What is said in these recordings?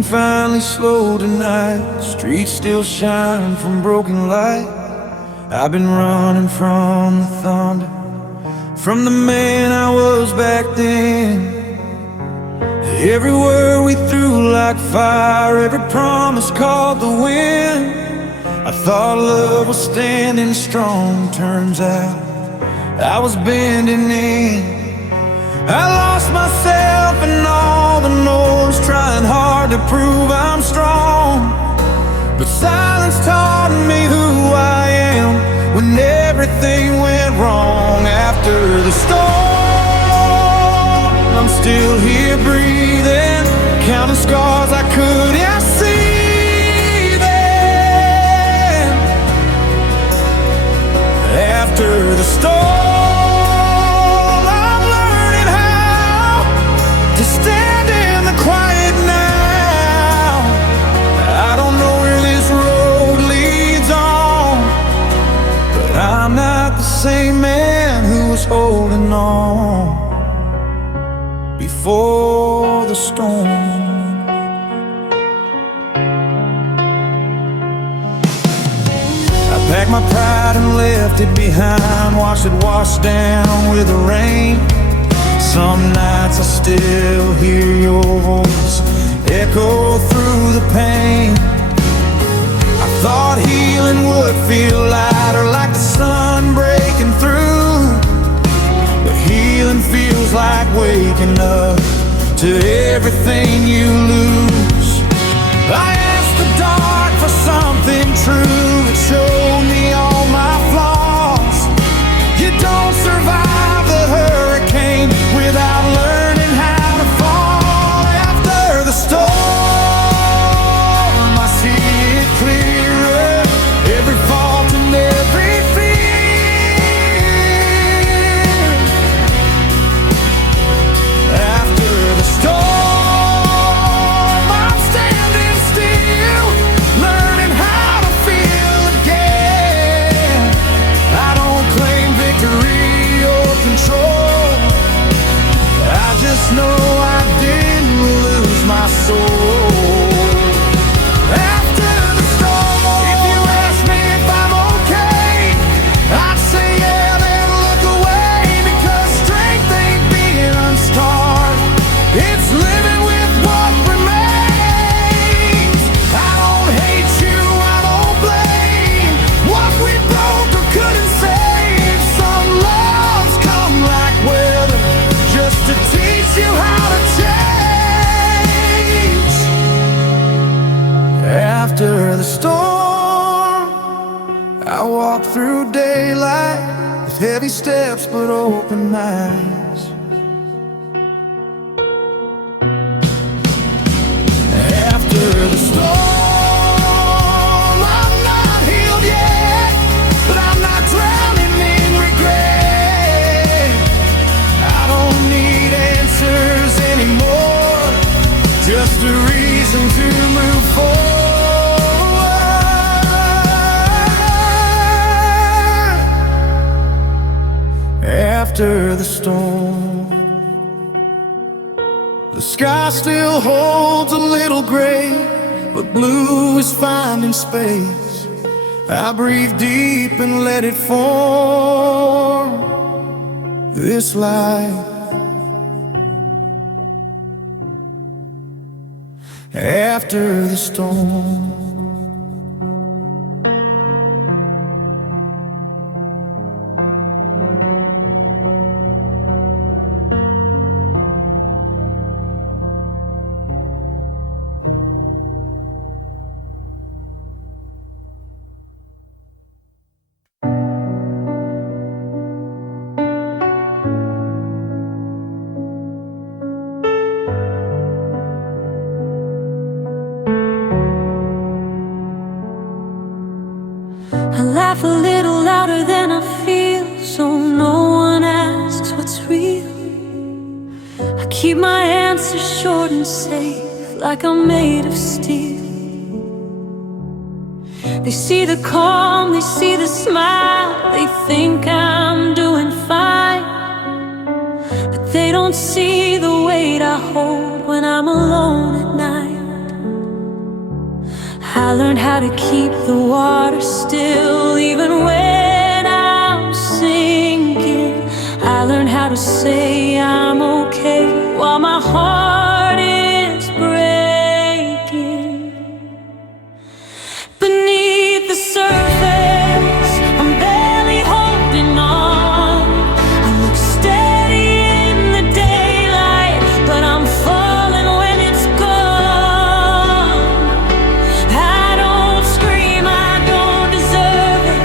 rain finally slowed tonight. The streets still shine from broken light. I've been running from the thunder, from the man I was back then. Every word we threw like fire, every promise caught the wind. I thought love was standing strong, turns out I was bending in. I lost myself in all the noise, trying hard to prove I'm strong. But silence taught me who I am when everything went wrong. After the storm, I'm still here breathing, counting scars I couldn't see then. After the storm, I'm learning how to stand in the quiet now. I don't know where this road leads on, but I'm not the same man who was holding on before the storm. I packed my pride and left it behind, watched it wash down with the rain. Some nights I still hear your voice echo through the pain. I thought healing would feel lighter, like the sun breaking through, but healing feels like waking up to everything you lose. I asked the dark for something true, it showed me all my flaws. You don't survive the hurricane without learning how to fall. After the storm, I see it clearer, every fault and every fear. After the storm, I'm standing still, learning how to feel again. I don't claim victory or control, I just know I didn't lose my soul. After the storm, if you ask me if I'm okay, I'd say yeah, then look away, because strength ain't being unscarred, it's living with what remains. I don't hate you, I don't blame what we broke or couldn't save. Some loves come like weather, just to teach you how to change. After the storm, I walk through daylight with heavy steps but open eyes. After the storm, I'm not healed yet, but I'm not drowning in regret. I don't need answers anymore, just a reason to move forward. After the storm, the sky still holds a little gray, but blue is finding space. I breathe deep and let it form this life. After the storm. I laugh a little louder than I feel, so no one asks what's real. I keep my answers short and safe, like I'm made of steel. They see the calm, they see the smile, they think I'm doing fine, but they don't see the weight I hold when I'm alone at night. I learned how to keep the water still, even when I'm sinking. I learned how to say I'm okay while my heart is breaking. Beneath the surface, I'm barely holding on. I look steady in the daylight, but I'm falling when it's gone. I don't scream, I don't deserve it,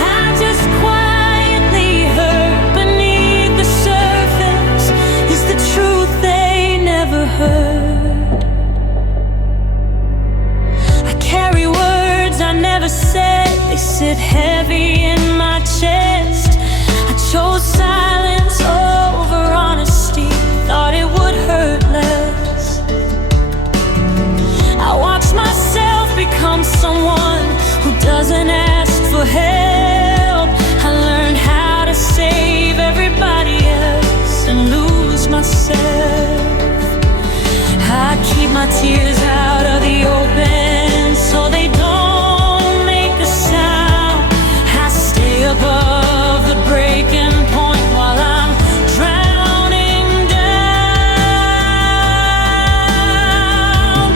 I just quietly hurt. Beneath the surface is the truth they never heard. I carry words I never said, they sit heavy in my chest. I chose silence over honesty, thought it would hurt less. I watched myself become someone who doesn't ask for help. I learned how to save everybody else and lose myself. I keep my tears out of the open so they don't make a sound. I stay above the breaking point while I'm drowning down.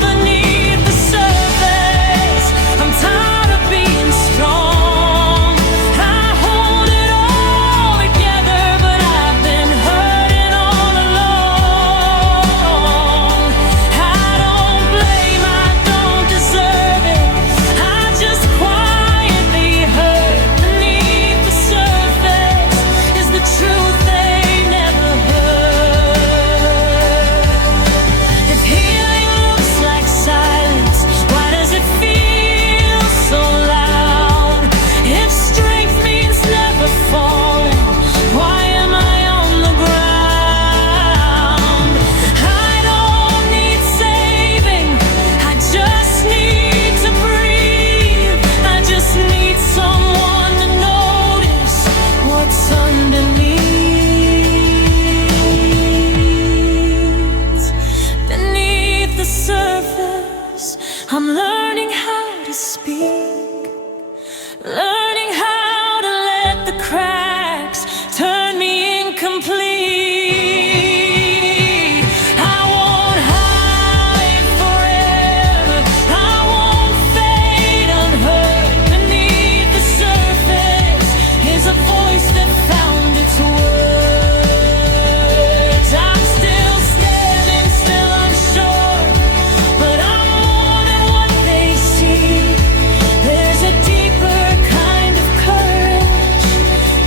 Beneath the surface, I'm tired of being strong. I hold it all together, but I've been hurting all along. I don't blame, I don't deserve it, I just quietly hurt. Beneath the surface is the truth they never heard. If healing looks like silence, why does it feel so loud? If strength means never falling, why am I on the ground? I don't need saving, I just need to breathe. I just need someone to notice what's underneath. Beneath the surface, I'm learning how to speak, learning how to let the cracks turn me incomplete. I won't hide forever, I won't fade unheard. Beneath the surface is a voice that found its words. I'm still standing, still unsure, but I'm more than what they see. There's a deeper kind of courage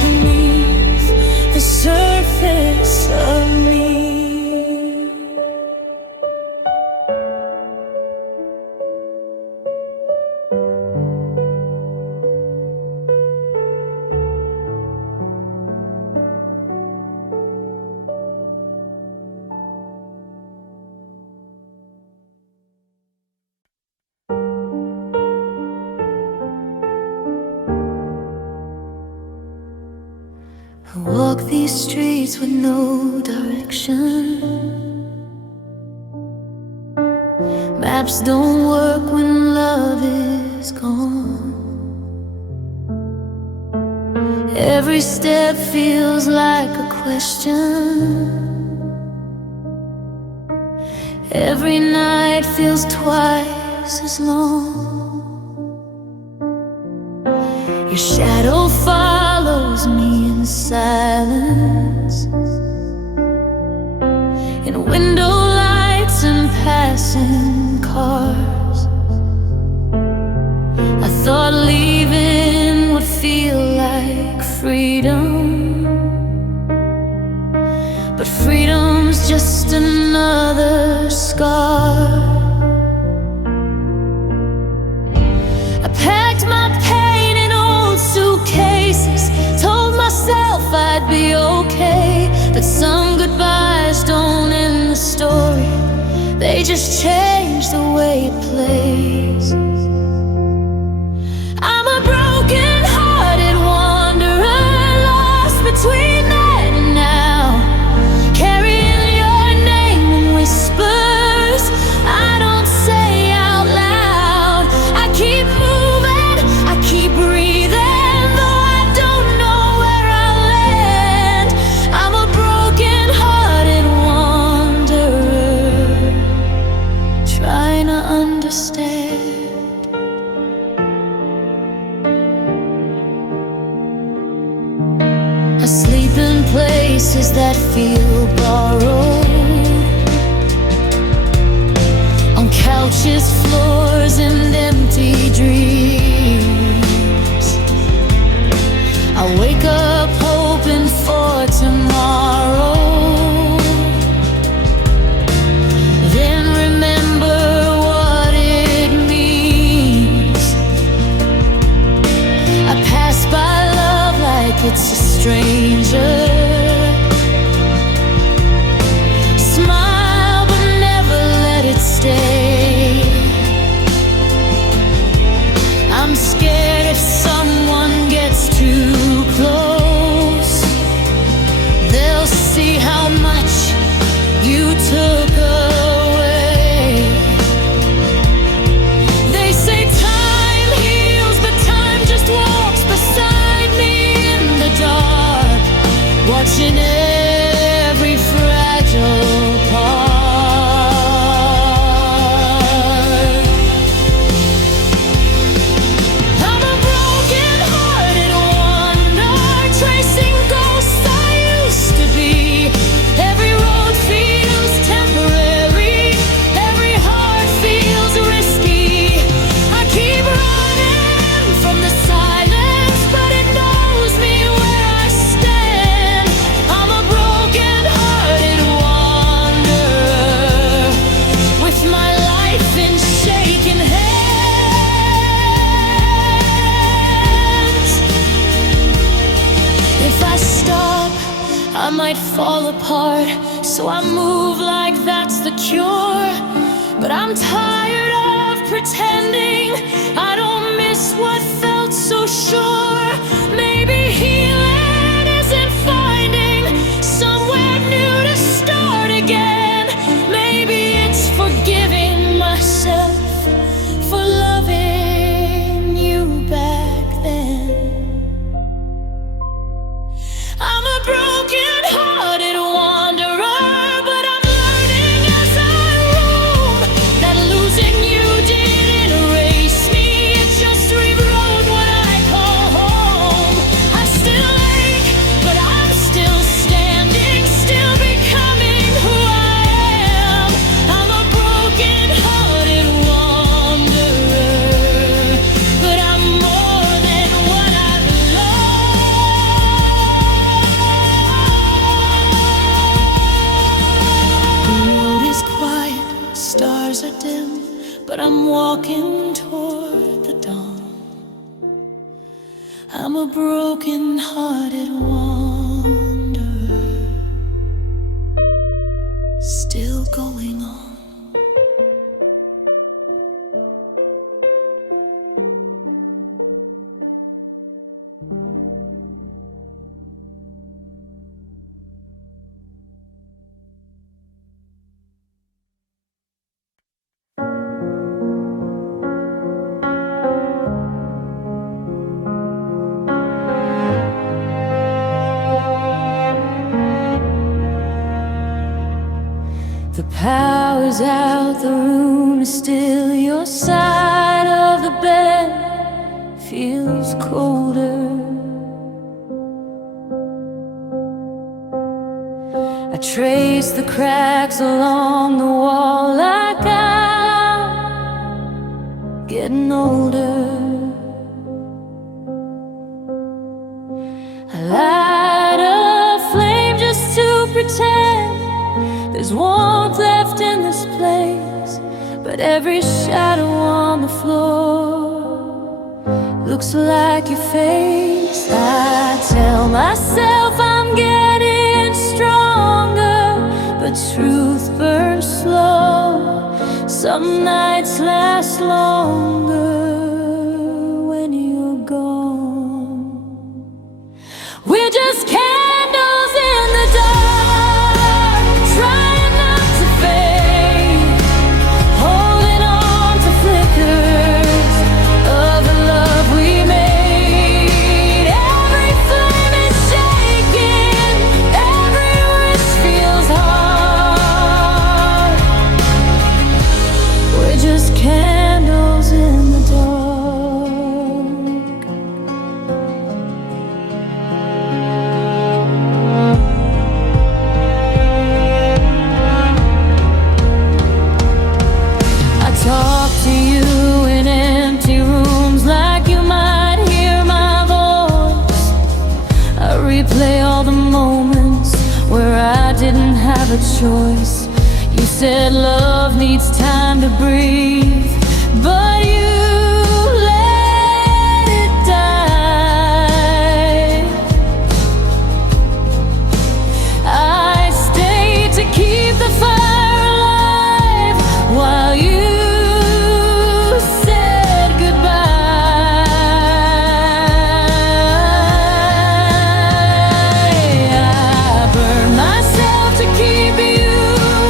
beneath the surface of me. I walk these streets with no direction. Maps don't work when love is gone. Every step feels like a question. Every night feels twice as long. Your shadow follows me in silence, in window lights and passing cars. I thought leaving would feel like freedom, but freedom's just another scar. I packed my pain in old suitcases, told myself I'd be okay, but some goodbyes don't end the story, they just change the way it plays. I'm a broken-hearted wanderer, lost between then and now, carrying your name in whispers I don't say out loud. I said. I sleep in places that feel borrowed, on couches, floors, and empty dreams. I wake up hoping for tomorrow, then remember what it means. I pass by love like it's a stranger. Smile but never let it stay. I'm scared if someone gets too close, they'll see how much you took away. They say time heals, but time just walks beside me in the dark, watching every fragile part. I'm a broken-hearted wanderer, tracing ghosts I used to be. Every road feels temporary, every heart feels risky. I keep running from the silence, but it knows me where I stand. I'm a broken-hearted wanderer, with my life in shaking hands. If I stop, I might fall apart, so I move like that's the cure. But I'm tired of pretending I don't miss what felt so sure. Maybe healing isn't finding somewhere new to start again. Maybe it's forgiving myself for loving you back then. I'm a broken-hearted wanderer, but I'm learning as I roam that losing you didn't erase me, it just rewrote what I call home. I still ache, but I'm still standing, still becoming who I am. I'm a broken-hearted wanderer, but I'm more than what I've lost. The road is quiet, stars are dim, but I'm walking toward the dawn. I'm a broken-hearted wanderer, still going on. The power's out, the room is still. Your side of the bed feels colder. I trace the cracks along the wall like I'm getting older. I light a flame just to pretend there's warmth left in this place, but every shadow on the floor looks like your face. I tell myself I'm getting stronger, but truth burns slow. Some nights last longer when you're gone. We're just candles in the dark, trying not to fade, holding on to flickers of the love we made. Every flame is shaking, every wish feels hard. We're just candles a choice. You said love needs time to breathe, but you let it die. I stayed to keep the fire alive while you said goodbye. I burned myself to keep you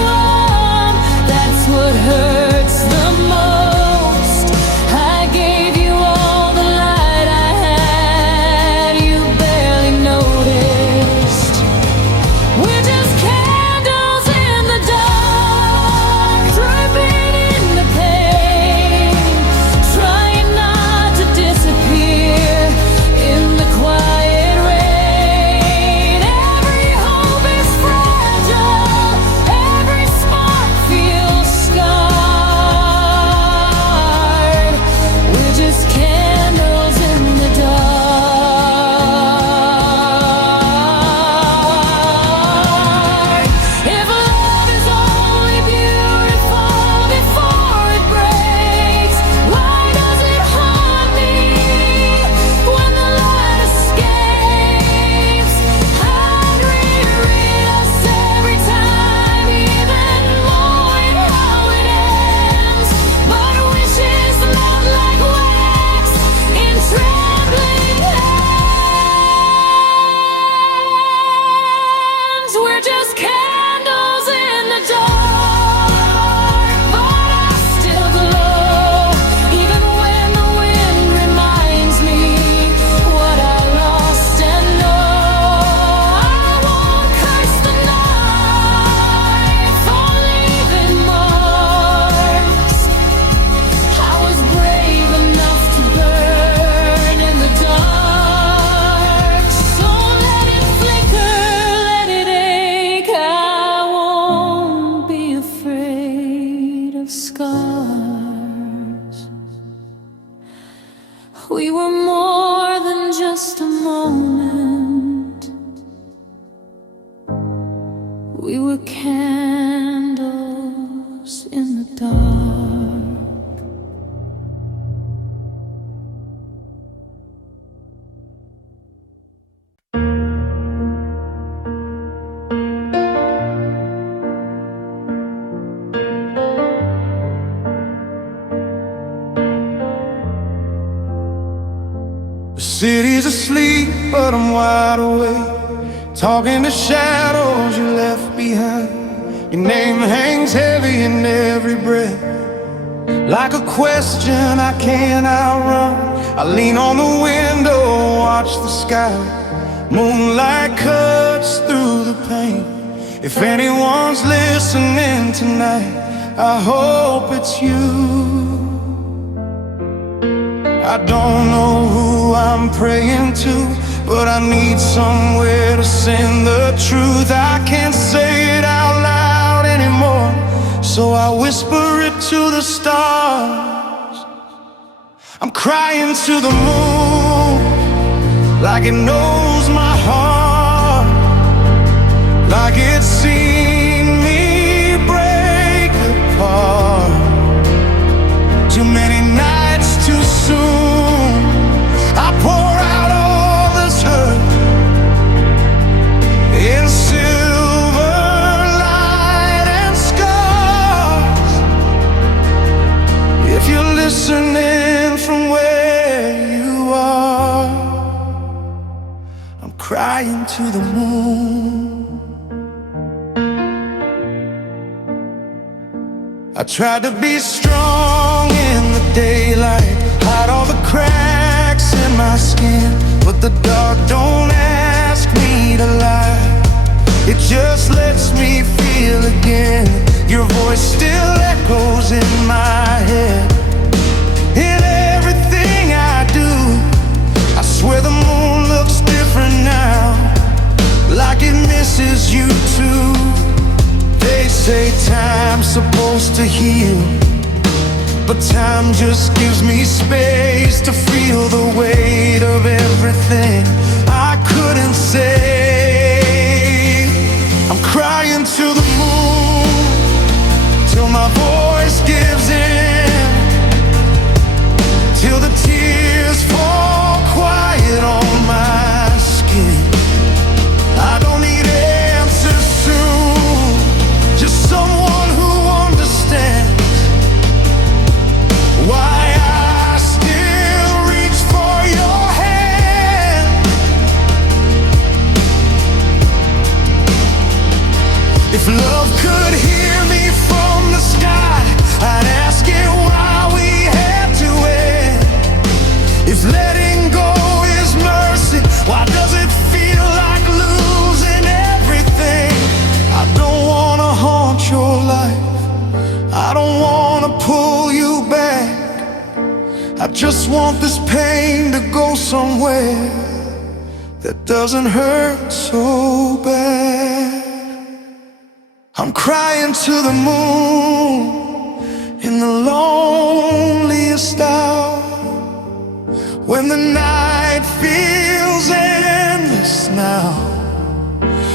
warm. That's what hurts the most. I gave you all the light I had. You barely noticed. We're just candles in the dark, dripping in the pain, trying not to disappear in the quiet rain. Every hope is fragile, every spark feels scarred. We're just candles in the dark. If love is only beautiful before it breaks, why does it haunt me when the light escapes? I'd reread us every time, even knowing how it ends. But wishes melt like wax in trembling hands. We're just candles in the dark, but I still glow, even when the wind reminds me what I lost and know. I won't curse the night for leaving marks. I was brave enough to burn in the dark, so let it flicker, let it ache. I won't be afraid of scars. We were more than just a moment. We were candles in the dark. The city's asleep, but I'm wide awake, talking to shadows you left behind. Your name hangs heavy in every breath, like a question I can't outrun. I lean on the window, watch the sky. Moonlight cuts through the pain. If anyone's listening tonight, I hope it's you. I don't know who I'm praying to, but I need somewhere to send the truth. I can't say it out loud anymore, so I whisper it to the stars. I'm crying to the moon, like it knows my heart, like it's seen me break apart. Too many nights too soon, I pour out all this hurt in silver light and scars. If you're listening from where you are, I'm crying to the moon. I tried to be strong in the daylight, hide all the cracks in my skin, but the dark don't ask me to lie. It just lets me feel again. Your voice still echoes in my head. In everything I do, I swear the moon looks different now, like it misses you too. They say time's supposed to heal, but time just gives me space to feel the weight of everything I couldn't say. I'm crying to the moon. I just want this pain to go somewhere that doesn't hurt so bad. I'm crying to the moon in the loneliest hour, when the night feels endless now.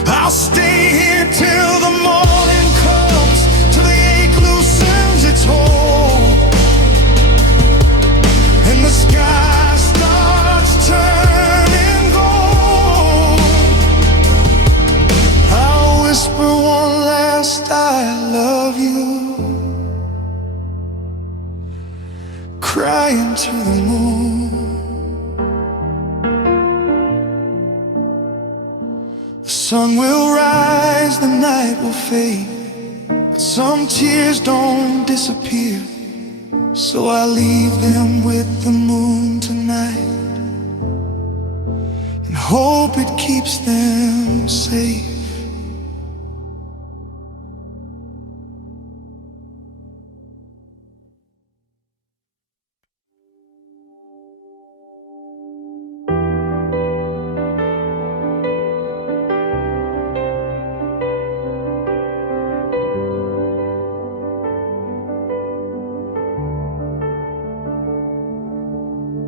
I'll stay here till the morning comes, till the ache loosens its hold, and the sky starts turning gold. I'll whisper one last I love you, crying to the moon. The sun will rise, the night will fade, but some tears don't disappear, so I leave them with the moon tonight and hope it keeps them safe.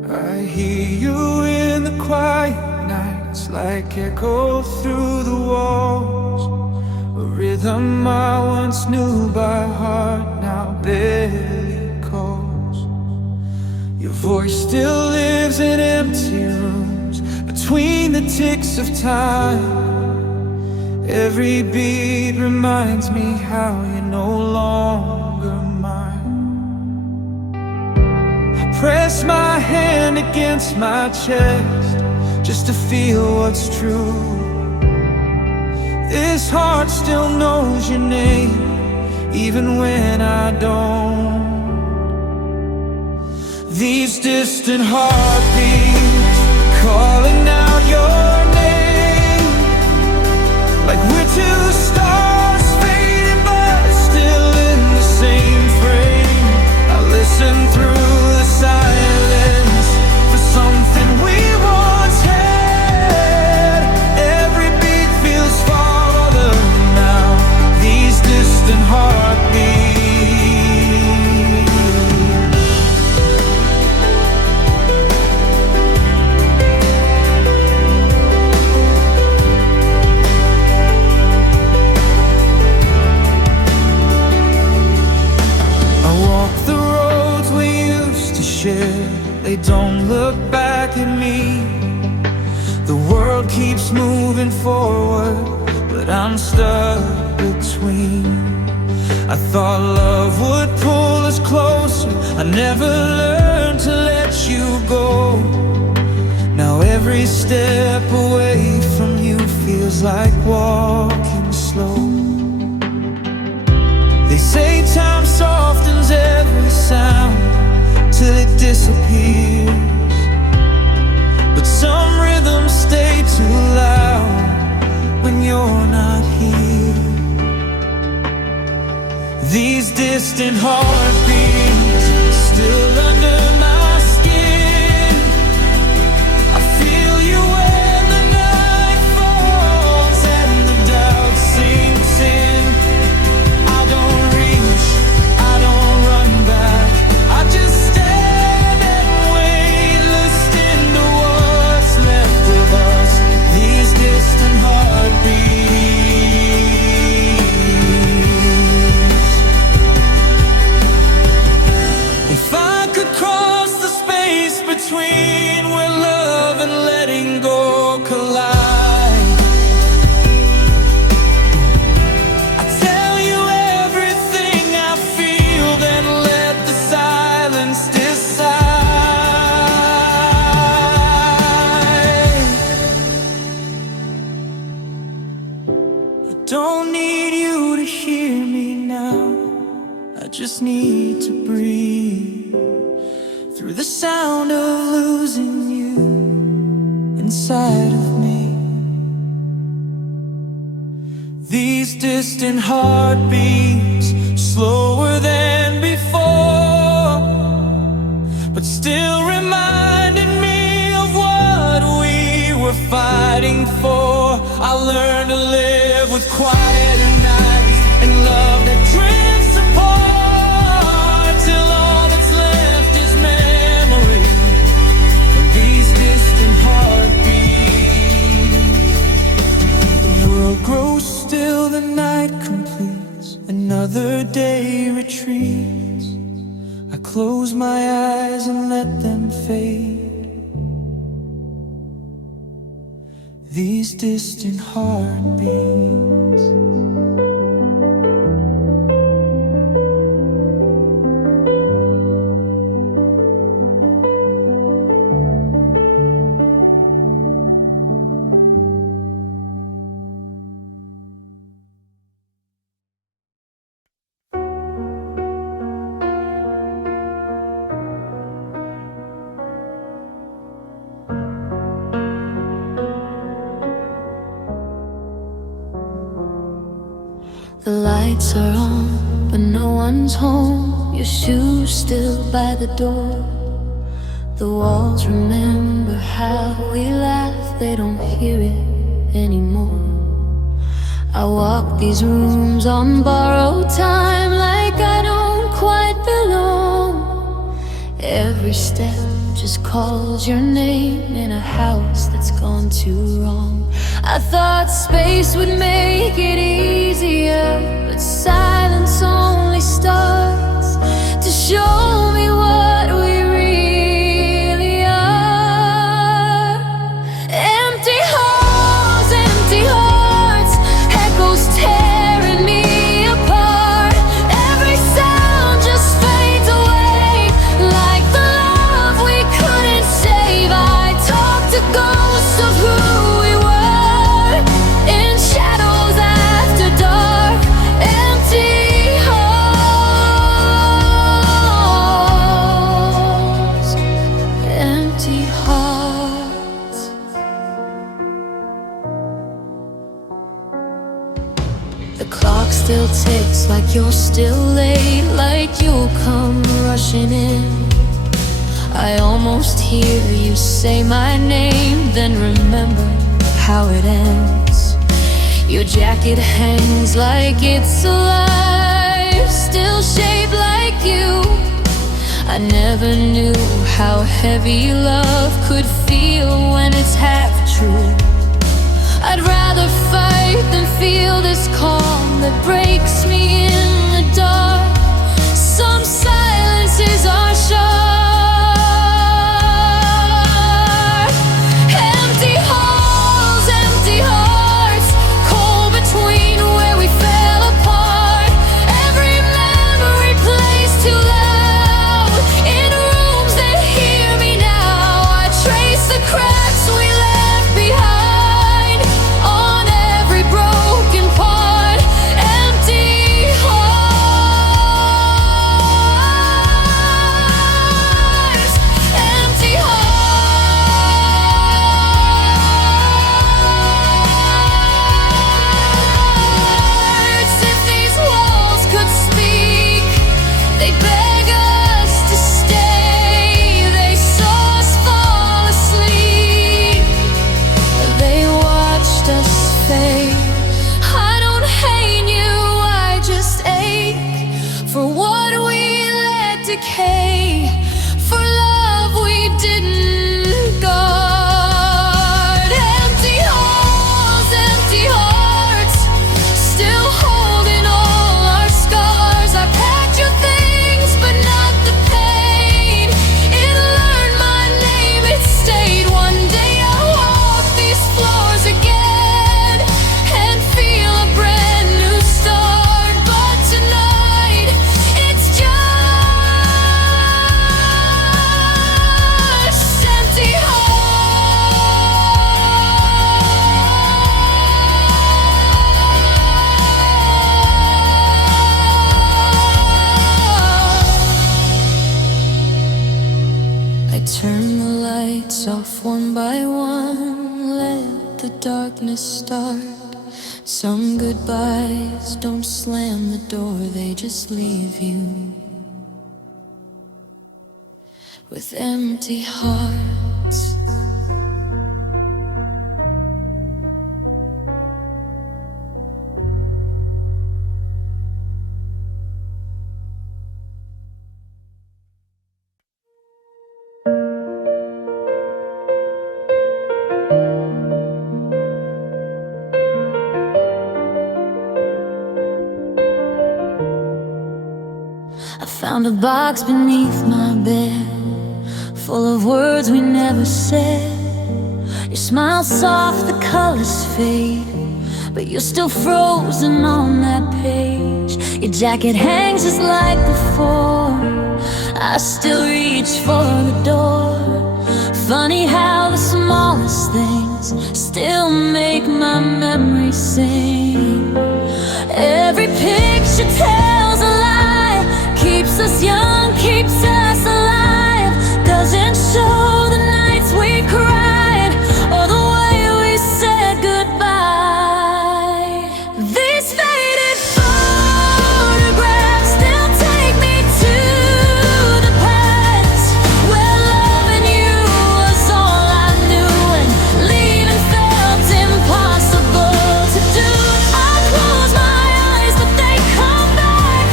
I hear you in the quiet nights, like echo through the walls. A rhythm I once knew by heart now barely calls. Your voice still lives in empty rooms, between the ticks of time. Every beat reminds me how you're no longer mine. Press my hand against my chest, just to feel what's true. This heart still knows your name, even when I don't. These distant heartbeats calling out your name, like we're two stars fading but still in the same frame. I listen through silence for something we once had. Every beat feels farther now, these distant heartbeats. I walk the roads we used to share, they don't look back at me. The world keeps moving forward, but I'm stuck between. I thought love would pull us closer, I never learned to let you go. Now every step away from you feels like walking slow. They say time softens every sound till it disappears, but some rhythms stay too loud when you're not here. These distant heartbeats still under my skin. I feel you when the night falls and the doubt sinks in. I don't reach, I don't run back, I just stand and wait, listening to what's left of us. These distant heartbeats. If I could cross the space between where love and letting go collide, I tell you everything I feel, then let the silence decide. I don't need you to hear me now, I just need to breathe through the sound of losing you inside of me. These distant heartbeats, slower than before, but still reminding me of what we were fighting for. I learned to live with quieter nights and love that drifts apart, till all that's left is memory of these distant heartbeats. The world grows still, the night completes, another day retreats. I close my eyes and let them fade. These distant heartbeats. The lights are on, but no one's home. Your shoes still by the door. The walls remember how we laughed, they don't hear it anymore. I walk these rooms on borrowed time, like I don't quite belong. Every step just calls your name in a house that's gone too wrong. I thought space would make it easier, but silence only starts to show me what we really are. Empty halls, empty hearts, echoes tearing me apart. Every sound just fades away, like the love we couldn't save. I talk to ghosts of who we were, in shadows after dark. Empty hearts, empty hearts. The clock still ticks, like you're still late, like you'll come rushing in. I almost hear you say my name, then remember how it ends. Your jacket hangs like it's alive, still shaped like you. I never knew how heavy love could feel when it's half true. I'd rather fight than feel this calm that breaks me in the dark. Some silences are sharp. Empty halls, empty hearts, cold between where we fell apart. Every memory plays too loud in rooms that hear me now. I trace the cracks we left behind on every broken part. Empty hearts, empty hearts. If these walls could speak, they beg us to stay. They saw us fall asleep, they watched us fade. I don't hate you, I just ache for what we let decay, for love we didn't guard. Empty halls, empty hearts, still holding all our scars. I packed your things, but not the pain. It learned my name, it stayed. One day I'll walk these floors again and feel a brand new start. But tonight, it's just empty hearts. I turn the lights off one by one, let the darkness start. Some goodbyes don't slam the door, they just leave you with empty hearts. I found a box beneath my bed, full of words we never said. Your smile soft, the colors fade, but you're still frozen on that page. Your jacket hangs just like before, I still reach for the door. Funny how the smallest things still make my memory sing. Every picture tells a lie, keeps us young, keeps us alive. Doesn't show the nights we cried or the way we said goodbye. These faded photographs still take me to the past, where loving you was all I knew and leaving felt impossible to do. I close my eyes but they come back,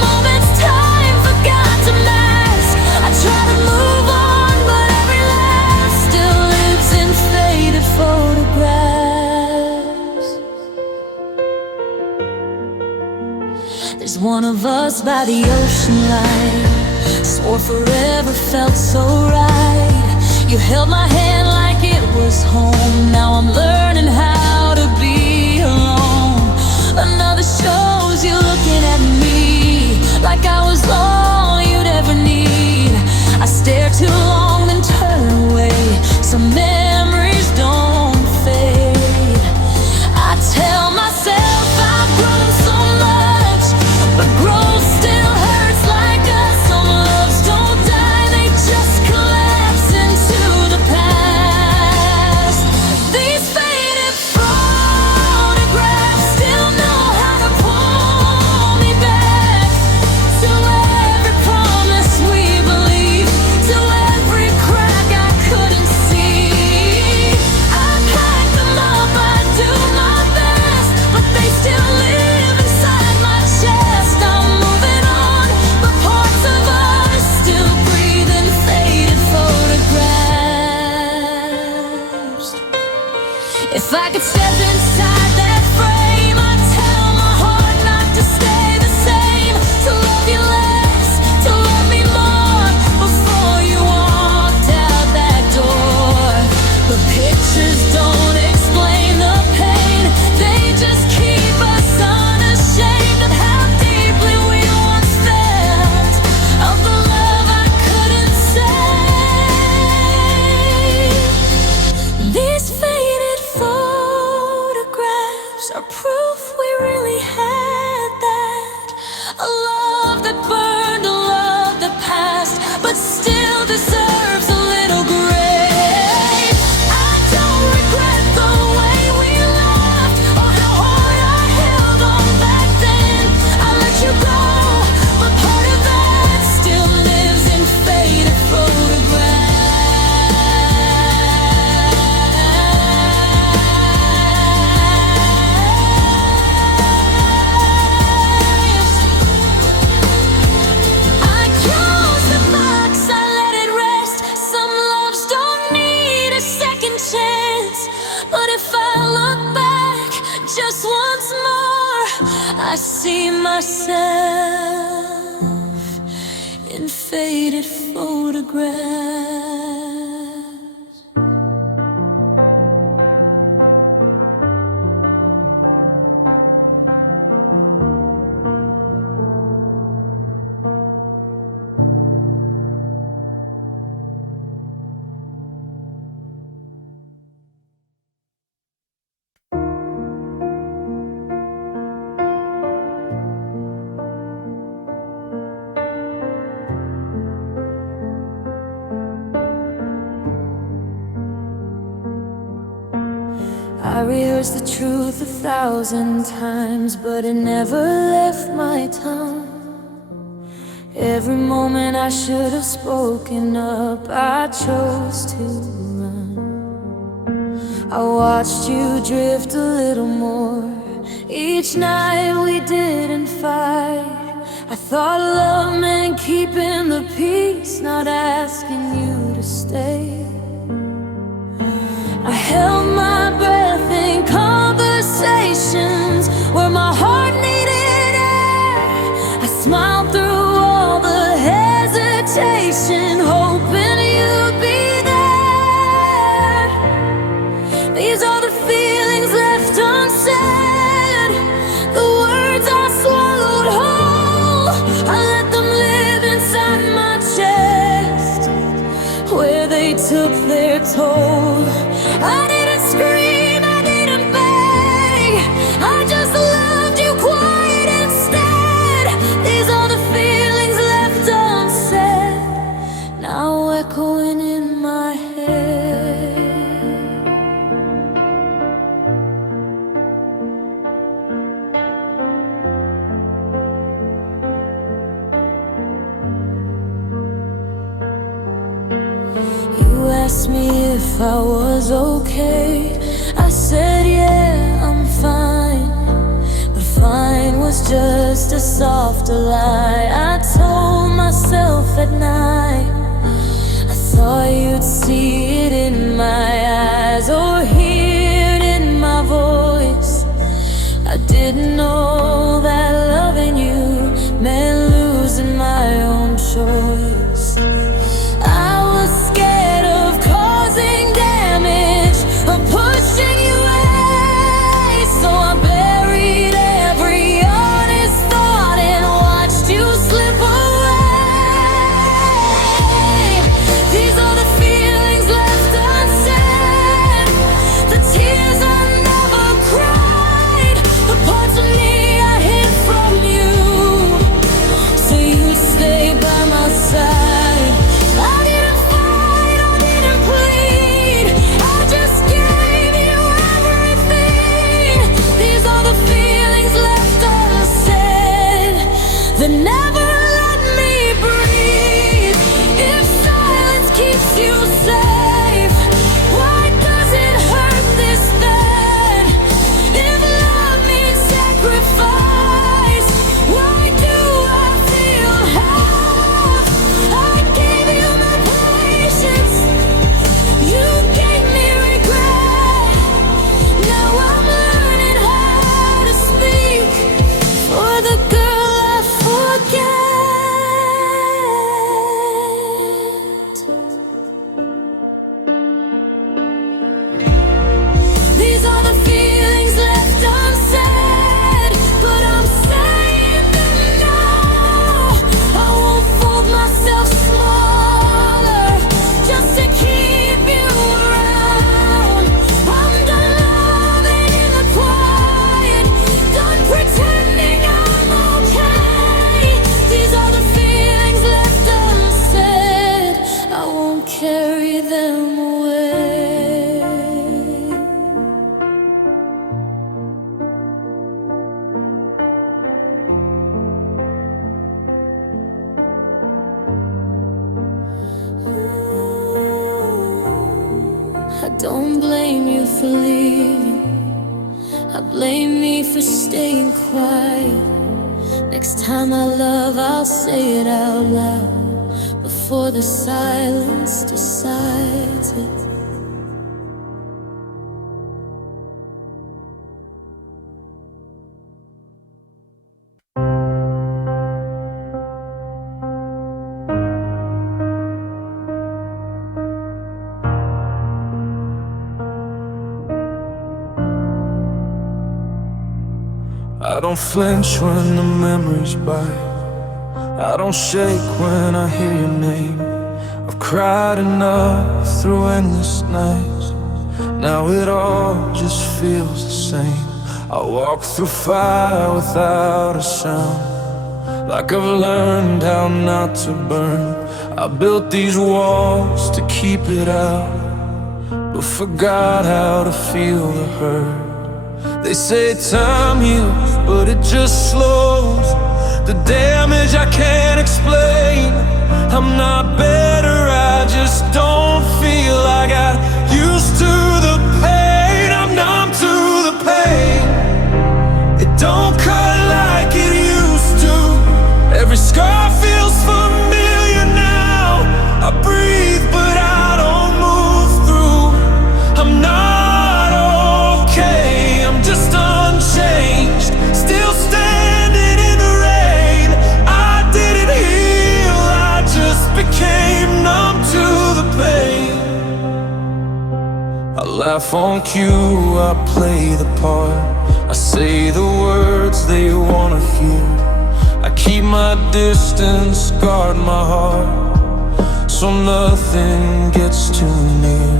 moments time forgot to mask. I try to move on but every laugh still lives in faded photographs. There's one of us by the ocean light, swore forever felt so right. You held my hand like it was home, now I'm learning how to be alone. Another shows you looking at me like I was all you'd ever need. I stare too long then turn away, some memories don't fade. I tell myself I've grown so much, but growth still hurts like us. Some loves don't die, they just collapse into the past. These faded photographs still know how to pull me back to every promise we believed, to every crack I couldn't see. I pack them up, I do my best, but they still live inside my chest. I'm moving on, but parts of us still breathe in faded photographs. If I could step inside that frame, I'd tell my heart not to stay the same, to love you less, to love me more, before you walked out that door. The pictures don't explain the pain, they just keep us unashamed of how deeply we once felt, of the love I couldn't say. These faded photographs are proof we really had that, a love that burned, a love that passed, but still deserves a little grace. I don't regret the way we laughed or how hard I held on back then. I let you go, but part of that still lives in faded photographs. I close the box, I let it rest. Some loves don't need a second chance, but if I look back just once more, I see myself in faded photographs. I rehearsed the truth 1,000 times, but it never left my tongue. Every moment I should have spoken up, I chose to run. I watched you drift a little more. Each night we didn't fight. I thought love meant keeping the peace, not asking you to stay. I held my breath in conversations where my heart needed air. I smiled through all the hesitation, hoping you'd be there. These are the feelings left unsaid, the words I swallowed whole. I let them live inside my chest, where they took their toll. I didn't scream, I didn't beg, I just loved you quiet instead. These are the feelings left unsaid, now echoing in my head. You asked me if I was okay. I said yeah, I'm fine. But fine was just a softer lie I told myself at night. I thought you'd see it in my eyes or hear it in my voice. I didn't know that loving you meant losing my own choice. I was scared of causing damage, of pushing you away, so I buried every honest thought and watched you slip away. These are the feelings left unsaid, the tears I never cried, the parts of me I hid from you, so you'd stay by my side. I didn't fight, I didn't plead, I just gave you everything. These are the feelings left unsaid that never let me breathe. If silence keeps you safe, why does it hurt this bad? If love means sacrifice, why do I feel half? I gave you my patience, you gave me regret. Now I'm learning how to speak for the girl I forget. These are the feelings left unsaid, but I'm saying them now. I won't fold myself smaller just to keep you around. I'm done loving in the quiet, done pretending I'm okay. These are the feelings left unsaid, I won't carry them away. I don't blame you for leaving, I blame me for staying quiet. Next time I love, I'll say it out loud before the silence decides it. I don't flinch when the memories bite. I don't shake when I hear your name. I've cried enough through endless nights. Now it all just feels the same. I walk through fire without a sound, like I've learned how not to burn. I built these walls to keep it out, but forgot how to feel the hurt. They say time heals, but it just slows. the damage I can't explain. I'm not better, I just don't feel. I got used to the pain, I'm numb to the pain. It don't cut like it used to. Every scar feels familiar now. I breathe but I don't move through. I'm not okay, I'm just unchanged, still standing in the rain. I didn't heal, I just became numb to the pain. I laugh on cue, I play the part, I say the words they wanna hear. I keep my distance, guard my heart, so nothing gets too near.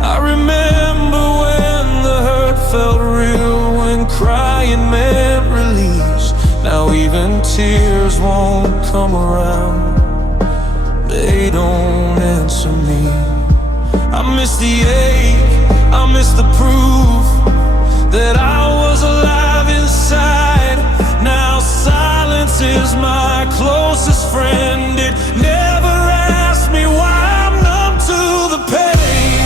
I remember when the hurt felt real, when crying meant release. Now even tears won't come around, they don't answer me. I miss the ache, I miss the proof that I was alive inside. Now silence is my closest friend. It never asked me why I'm numb to the pain.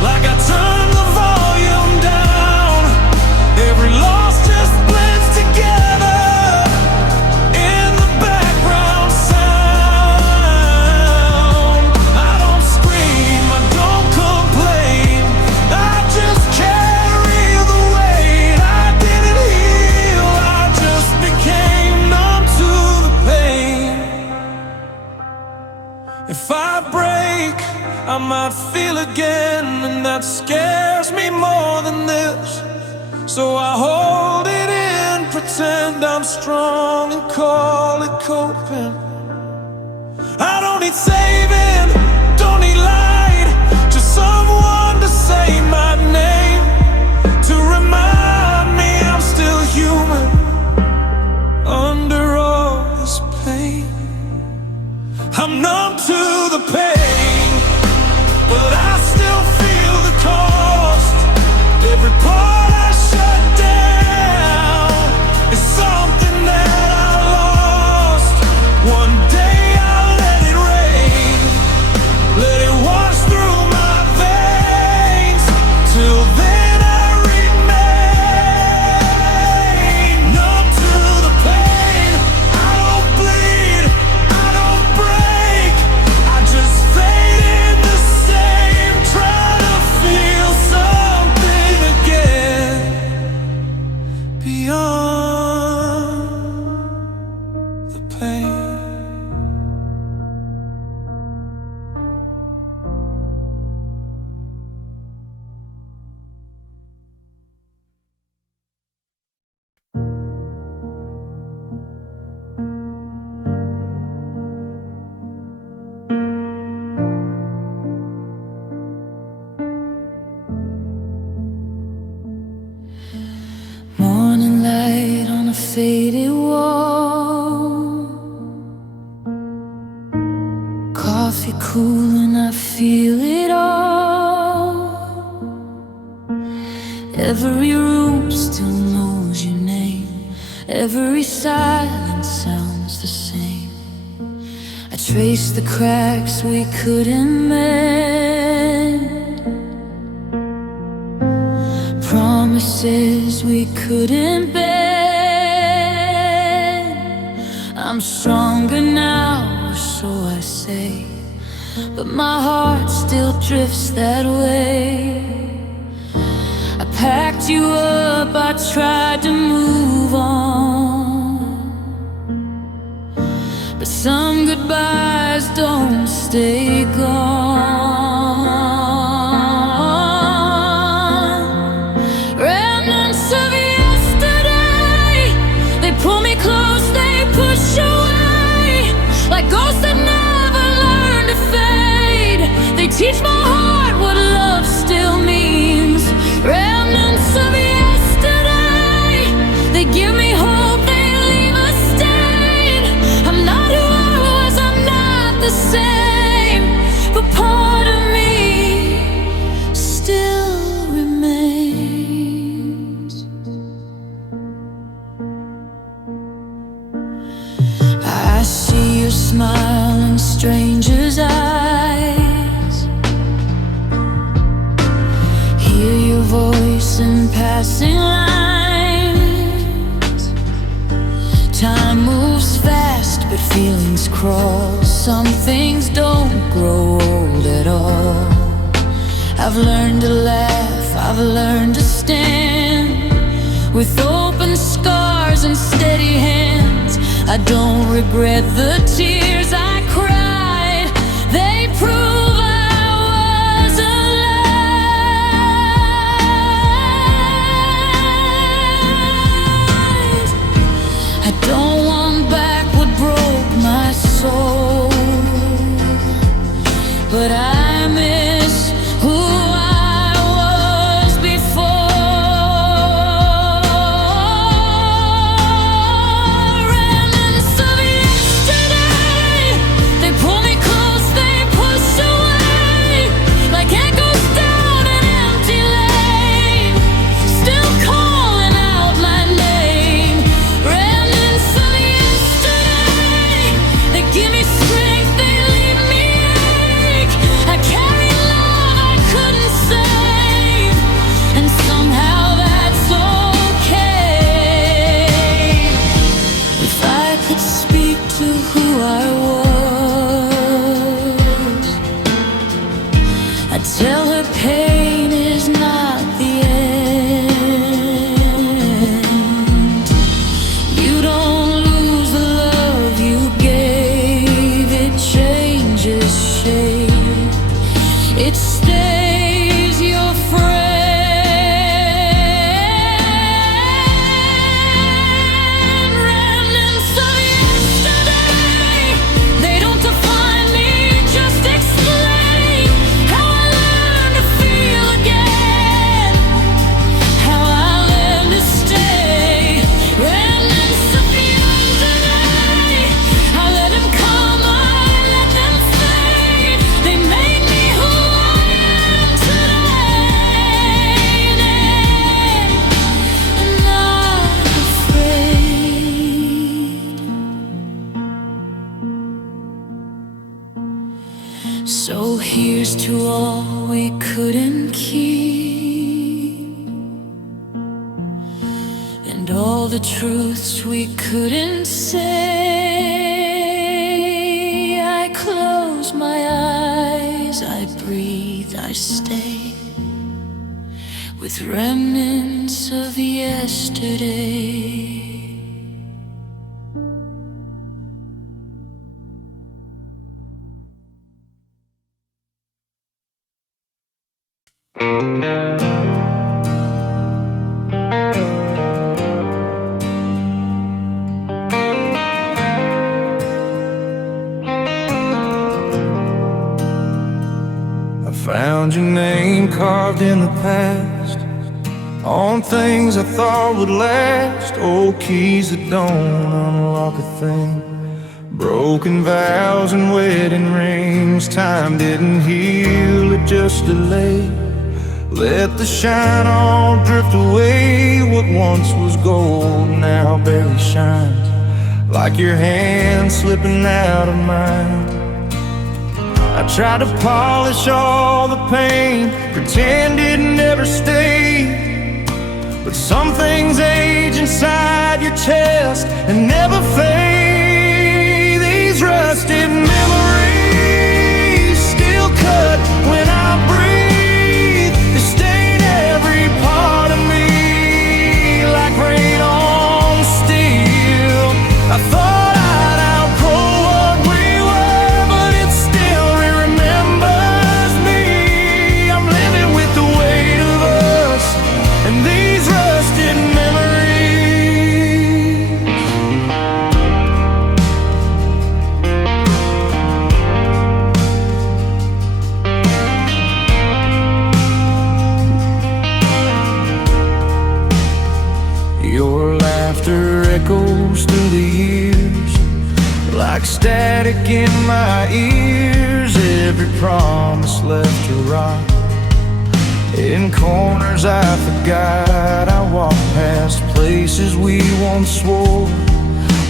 Like I turned the volume down, every loss just blends together in the background sound. I don't scream, I don't complain, I just carry the weight. I didn't heal, I just became numb to the pain. If I break, I might feel again, and that scares me more than this. So I hold it in, pretend I'm strong, and call it coping. I don't need saving, don't need light, just someone to say my name, to remind me I'm still human under all this pain. I'm numb to the pain, but I still feel the cost. Every part I shut down is something that I lost. One day I'll let it rain, let it wash through my veins. Till then I remain numb to the pain. I don't bleed, I don't break, I just fade in the same, try to feel something again beyond the pain. Morning light on a faded wall, coffee cooling, I feel it all. Every room still knows your name, every silence sounds the same. I trace the cracks we couldn't mend, promises we couldn't bend. I'm stronger now, or so I say, but my heart still drifts that way. I packed you up, I tried to move on, but some goodbyes don't stay gone. Remnants of yesterday, they pull me close, they push away, like ghosts that never learn to fade. They teach my heart what love still means. Remnants of yesterday, they give me hope, they leave a stain. I'm not who I was, I'm not the same, but cross. Some things don't grow old at all. I've learned to laugh, I've learned to stand with open scars and steady hands. I don't regret the tears I cried. They prove I was alive. I don't want back what broke my soul, but I miss who I was before. Remnants of yesterday, they pull me close, they push away, like echoes down an empty lane, still calling out my name. Remnants of yesterday, they give me strength, they leave me ache. I carry love I couldn't save, and somehow that's okay. If I could speak to who I was, I'd tell her pain is not the end. You don't lose the love you gave, it changes shape, it stays your friend. Remnants of yesterday, they don't define me, just explain how I learned to feel again, how I learned to stay. Remnants of yesterday, I let them come, I let them fade. They made me who I am today, and not afraid. So here's to all we couldn't keep, and all the truths we couldn't say. I close my eyes, I breathe, I stay with remnants of yesterday. I found your name carved in the past, on things I thought would last, old keys that don't unlock a thing, broken vows and wedding rings. Time didn't heal, it just delayed. Let the shine all drift away. What once was gold now barely shines, like your hand slipping out of mine. I tried to polish all the pain, pretend it never stayed, but some things age inside your chest and never fade. These rusted memories still cut when I breathe. They stain every part of me like rain on steel. I thought I'd outgrow what we were, but it still remembers me. I'm living with the weight of us and these rusted memories. Your laughter echoes through the years like static in my ears. Every promise left to rot in corners I forgot. I walked past places we once swore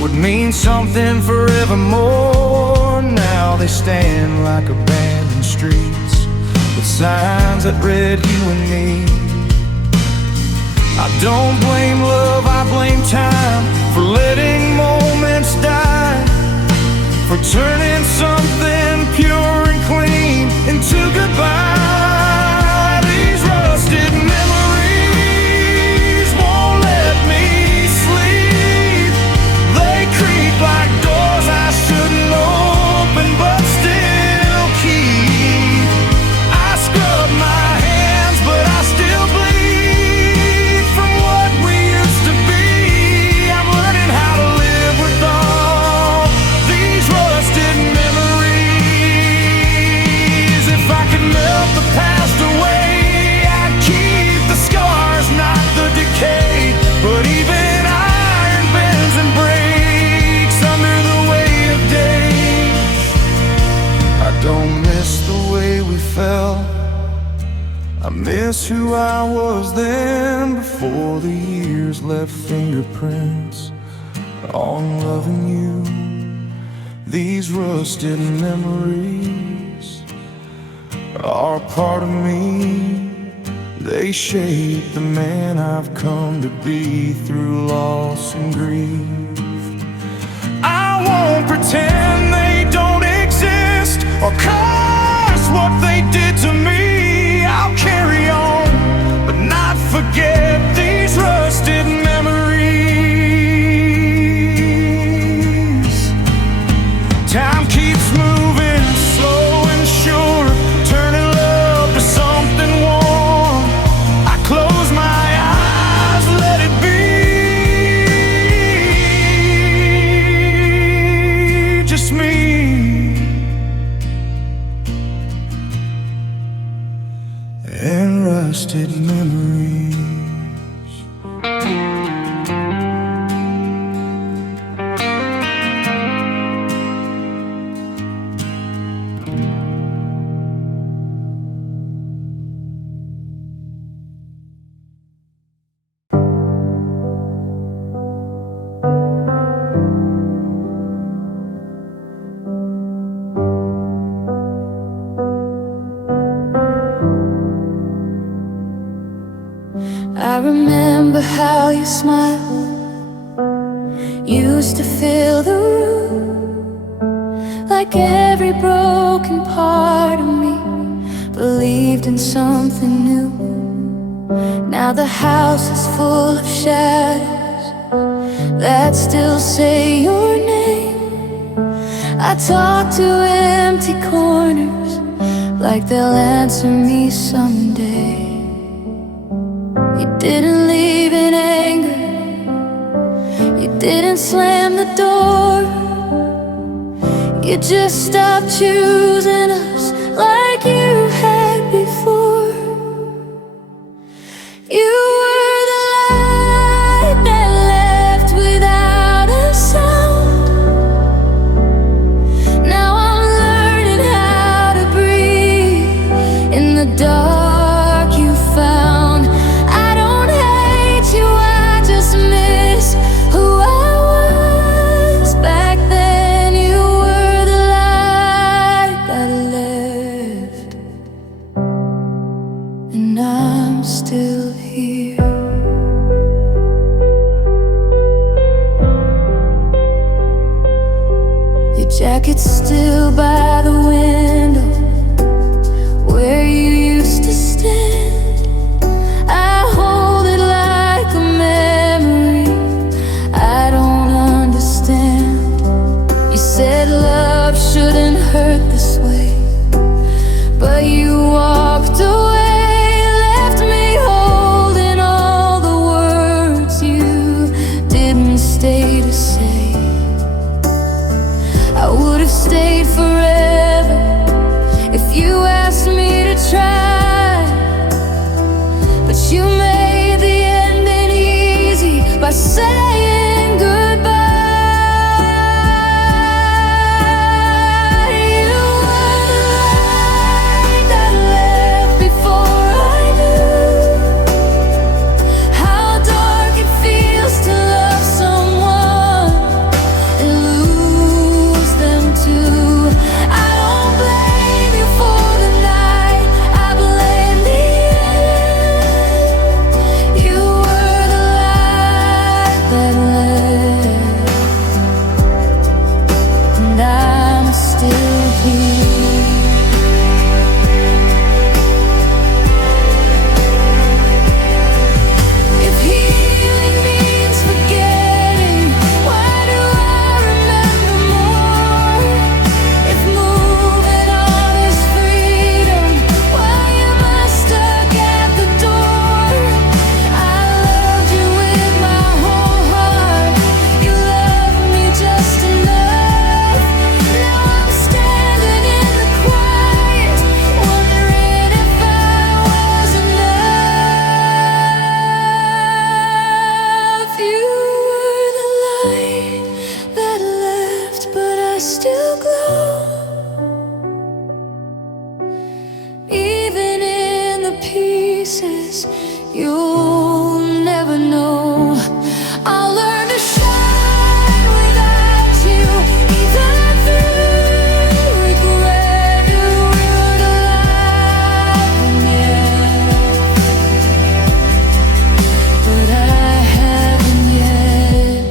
would mean something forevermore. Now they stand like abandoned streets with signs that read you and me. I don't blame love, I blame time for letting moments die, for turning something pure and clean into goodbye. These rusted memories won't let me sleep. They creak like doors I shouldn't open but still keep. I scrub my hands but I still bleed from what we used to be. I'm learning how to live with all these rusted memories. If I could melt the past away, I'd keep the scars, not the decay. But even iron bends and breaks under the weight of days. I don't miss the way we felt, I miss who I was then, before the years left fingerprints on loving you. These rusted memories are part of me. They shape the man I've come to be through loss and grief. I won't pretend they don't exist or curse what they did to me. I'll carry on, but not forget these rusted memories. Time keeps moving, slow and sure, turning love to something warm. I close my eyes, let it be just me and rusted memories. I remember how your smile used to fill the room, like every broken part of me believed in something new. Now the house is full of shadows that still say your name. I talk to empty corners like they'll answer me someday. You didn't leave in anger, you didn't slam the door. You just stopped choosing us like you had before. You were the light that left without a sound. Now I'm learning how to breathe in the dark you found. I don't hate you, I just miss who I was back then. You were the light that left, and I'm still here. Your jacket's still by the window where you used to stand. I hold it like a memory I don't understand. You said love shouldn't hurt this way, but you walked away, left me holding all the words you stay to say. I would have stayed forever pieces. You'll never know. I'll learn to shine without you, even through regret. We're alive yet, but I haven't yet.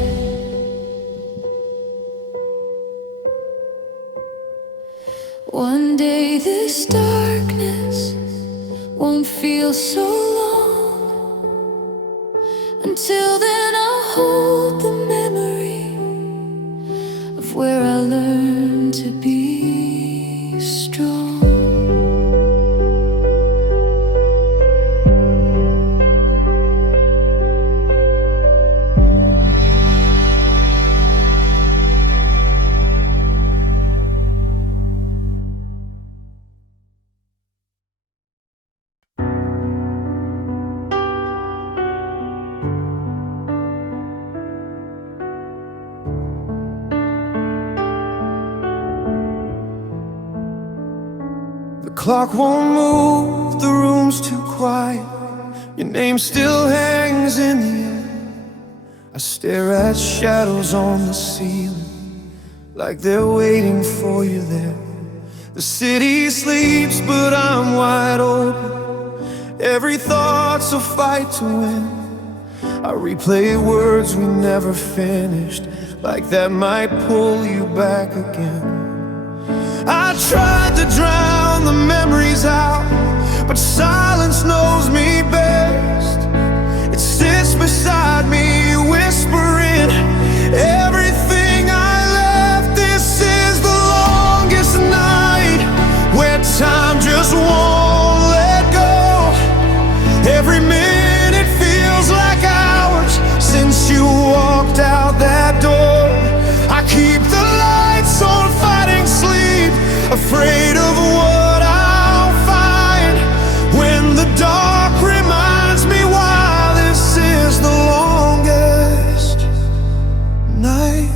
One day this darkness won't feel so long. Until then I'll hold the memory of where I learned to be strong. The clock won't move, the room's too quiet. Your name still hangs in the air. I stare at shadows on the ceiling, like they're waiting for you there. The city sleeps, but I'm wide open. Every thought's a fight to win. I replay words we never finished, like that might pull you back again. I tried to drown the memories out, but silence knows me best. It sits beside me, whispering everything I left. This is the longest night, where time just won't let go. Every minute feels like hours since you walked out that door. I keep the lights on, fighting sleep, afraid of what I'll find when the dark reminds me why this is the longest night.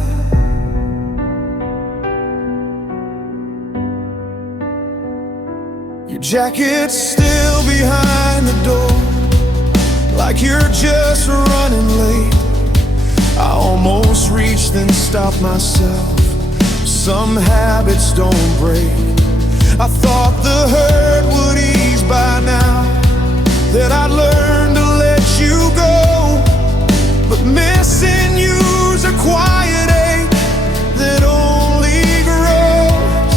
Your jacket's still behind the door, like you're just running late. I almost reached, then stopped myself. Some habits don't break. I thought the hurt would ease by now, that I'd learn to let you go. But missing you's a quiet ache that only grows.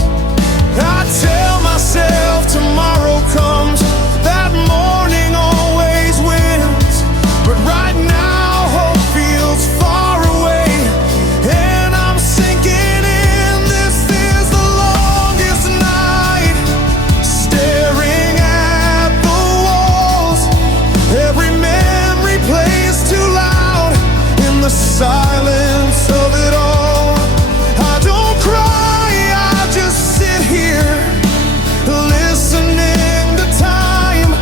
I tell myself tomorrow comes, that morning always wins. But right now hope feels far away, and I'm sinking. Silence of it all. I don't cry, I just sit here, listening to time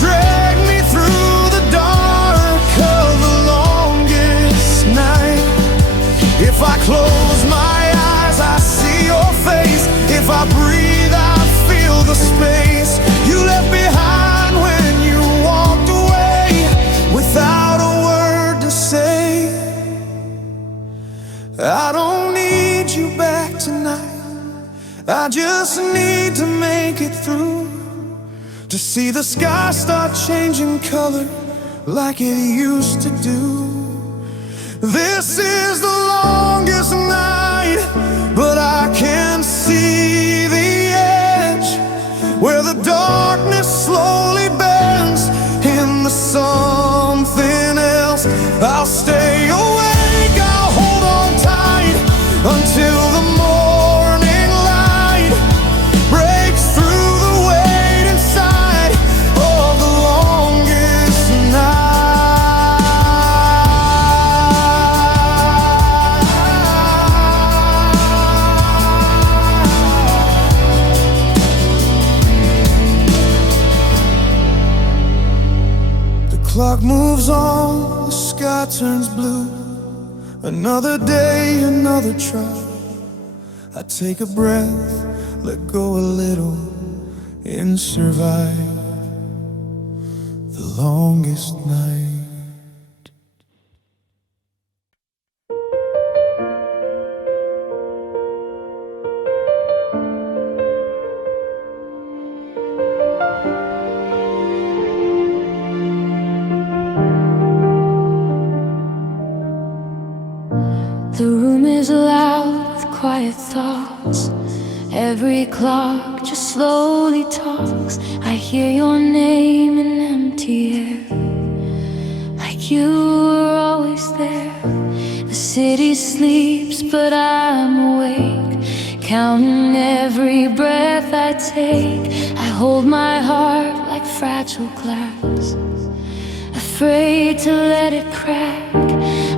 drag me through the dark of the longest night. If I close my eyes, I see your face. If I breathe, I feel the space you left behind when you walked away without a word to say. I don't need you back tonight, I just need to make it through, to see the sky start changing color like it used to do. This is the longest night, but I can see the edge, where the darkness slowly bends into something else. I'll stay awake, I'll hold on tight until the morning light breaks through the weight inside of the longest night. The clock moves on, the sky turns blue. Another day, another try. I take a breath, let go a little, and survive. longest night. The room is loud with quiet thoughts. Every clock just slowly talks. I hear your name in empty air, like you were always there. The city sleeps, but I'm awake, counting every breath I take. I hold my heart like fragile glass, afraid to let it crack.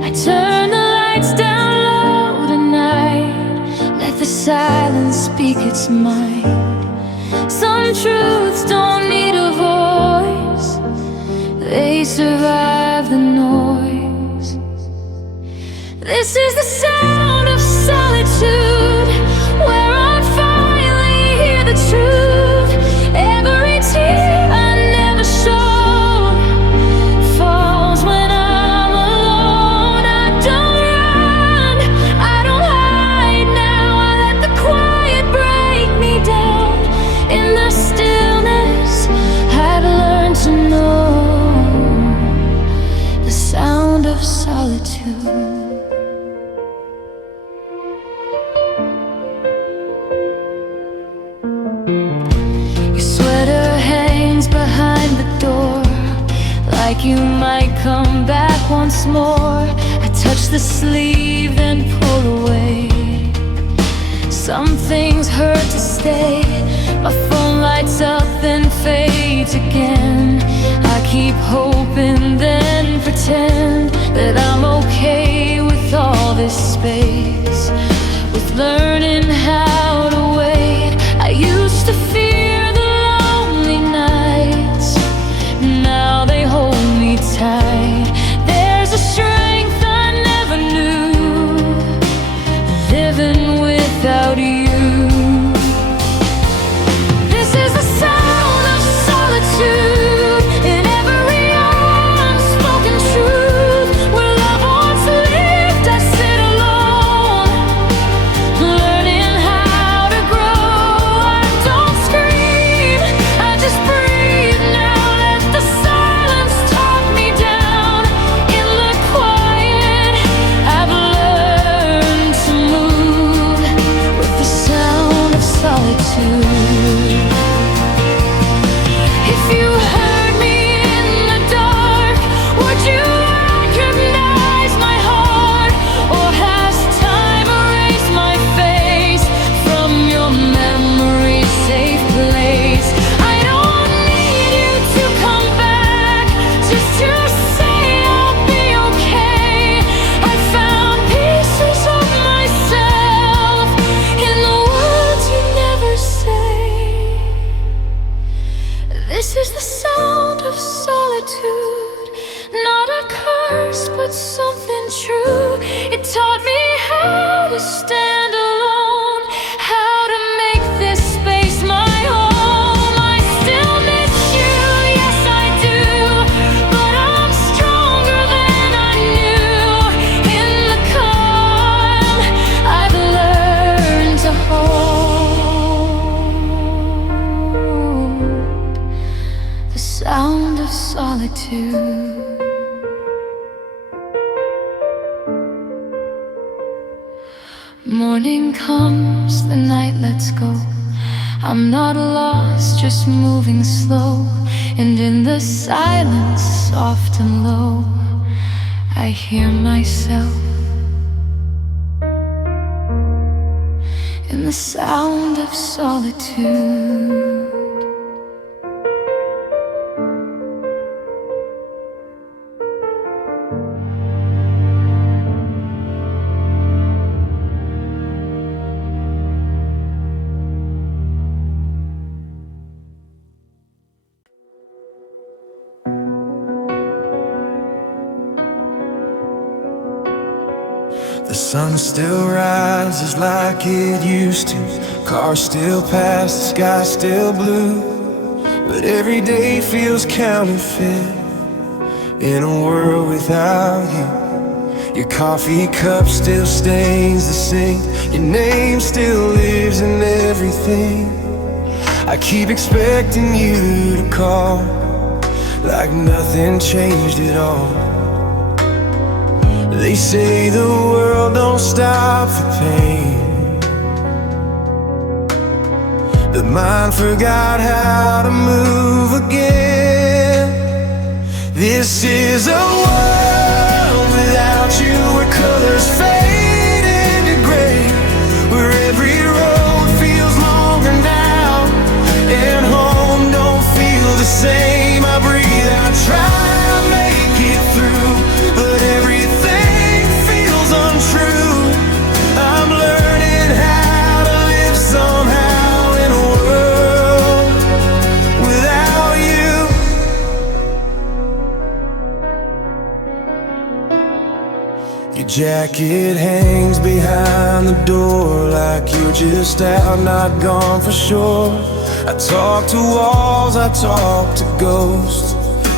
I turn the lights down low tonight, let the silence speak its mind. Some truths don't need a voice, they survive the noise. This is the sound of solitude, where I finally hear the truth. Every tear I never showed falls when I'm alone. I don't run, I don't hide now. I let the quiet break me down. In the stillness I've learned to know the sound of solitude. Behind the door, like you might come back once more. I touch the sleeve and pull away. Some things hurt to stay. My phone lights up then fades again. I keep hoping then pretend that I'm okay with all this space, with learning how to wait. I used to fear the lonely nights, now they hold me tight. There's a strength I never knew, living without you. This is the sound of solitude, in every unspoken truth. Where love once lived, I sit alone, learning how to grow. I don't scream, I just breathe now. Let the silence talk me down. In the quiet, I've learned to move with the sound of solitude. If you heard me in the dark, would you recognize my heart? Or has time erased my face from your memory's safe place? I don't need you to come back, just to say I'll be okay. I found pieces of myself in the words you never say. This is the sound of solitude, not a curse, but something true. It taught me how to stand alone, how to make this space my home. I still miss you, yes I do, but I'm stronger than I knew. In the calm, I've learned to hold the sound of solitude. Morning comes, the night lets go. I'm not lost, just moving slow. And in the silence, soft and low, I hear myself in the sound of solitude. The sun still rises like it used to. Cars still pass, the sky still blue. But every day feels counterfeit in a world without you. Your coffee cup still stains the sink. Your name still lives in everything. I keep expecting you to call, like nothing changed at all. They say the world don't stop for pain. The mind forgot how to move again. This is a world without you, where colors fade into gray, where every road feels longer now, and home don't feel the same. I breathe out, try to make it through, but everything feels untrue. I'm learning how to live somehow in a world without you. Your jacket hangs behind the door, like you're just out, not gone for sure. I talk to walls, I talk to ghosts.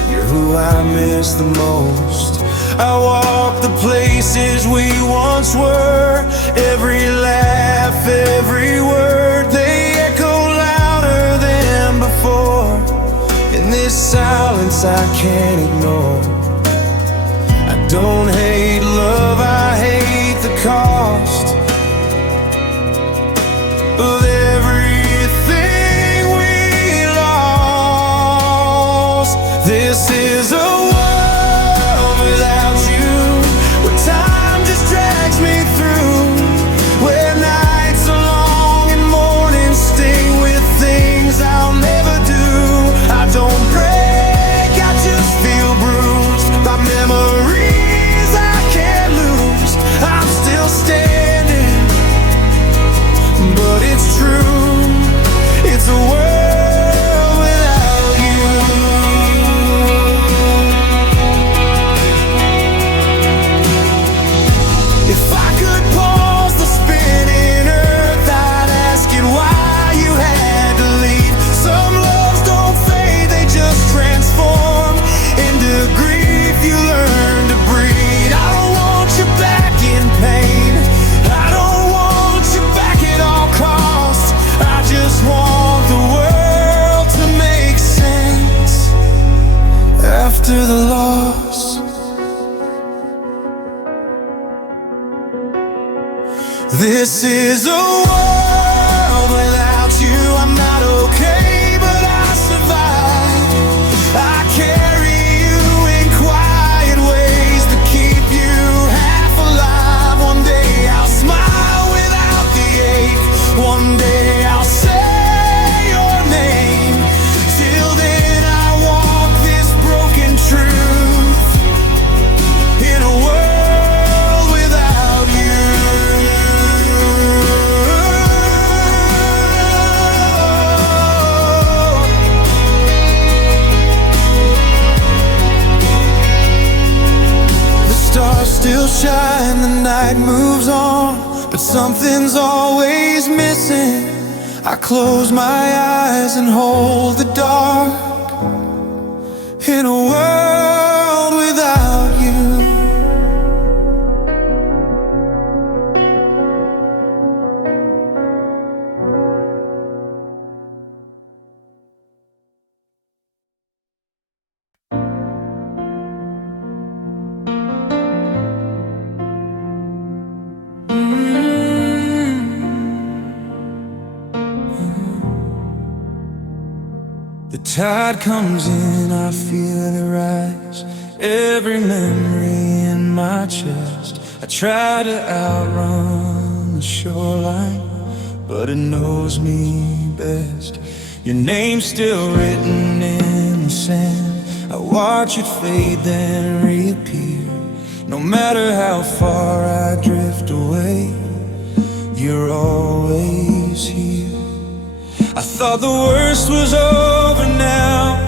You're who I miss the most. I walk the places we once were. Every laugh, every word, they echo louder than before. In this silence I can't ignore. I don't hate love, I hate the cost of everything we lost. This is a world without you, where time just drags me through, where nights are long and mornings sting with things I'll never do. I don't break, I just feel bruised by memories I can't lose. I'm still standing, but it's true, it's a world without you. If I could pause the spinning earth, I'd ask it why you had to leave. Some loves don't fade, they just transform into grief. You learn to breathe. I don't want you back in pain, I don't want you back at all costs. I just want the world to make sense after the loss. This is a world without you. I'm not okay, but I survive. I carry you in quiet ways to keep you half alive. One day I'll smile without the ache. One day I'll say your name. Till then I walk this broken truth in a world without you. The stars still shine, the night moves on, but something's always missing. I close my eyes and hold the dark in a world without you. The tide comes in, I feel it rise, every memory in my chest. I try to outrun the shoreline, but it knows me best. Your name's still written in the sand. I watch it fade then reappear. No matter how far I drift away, you're always here. I thought the worst was over now,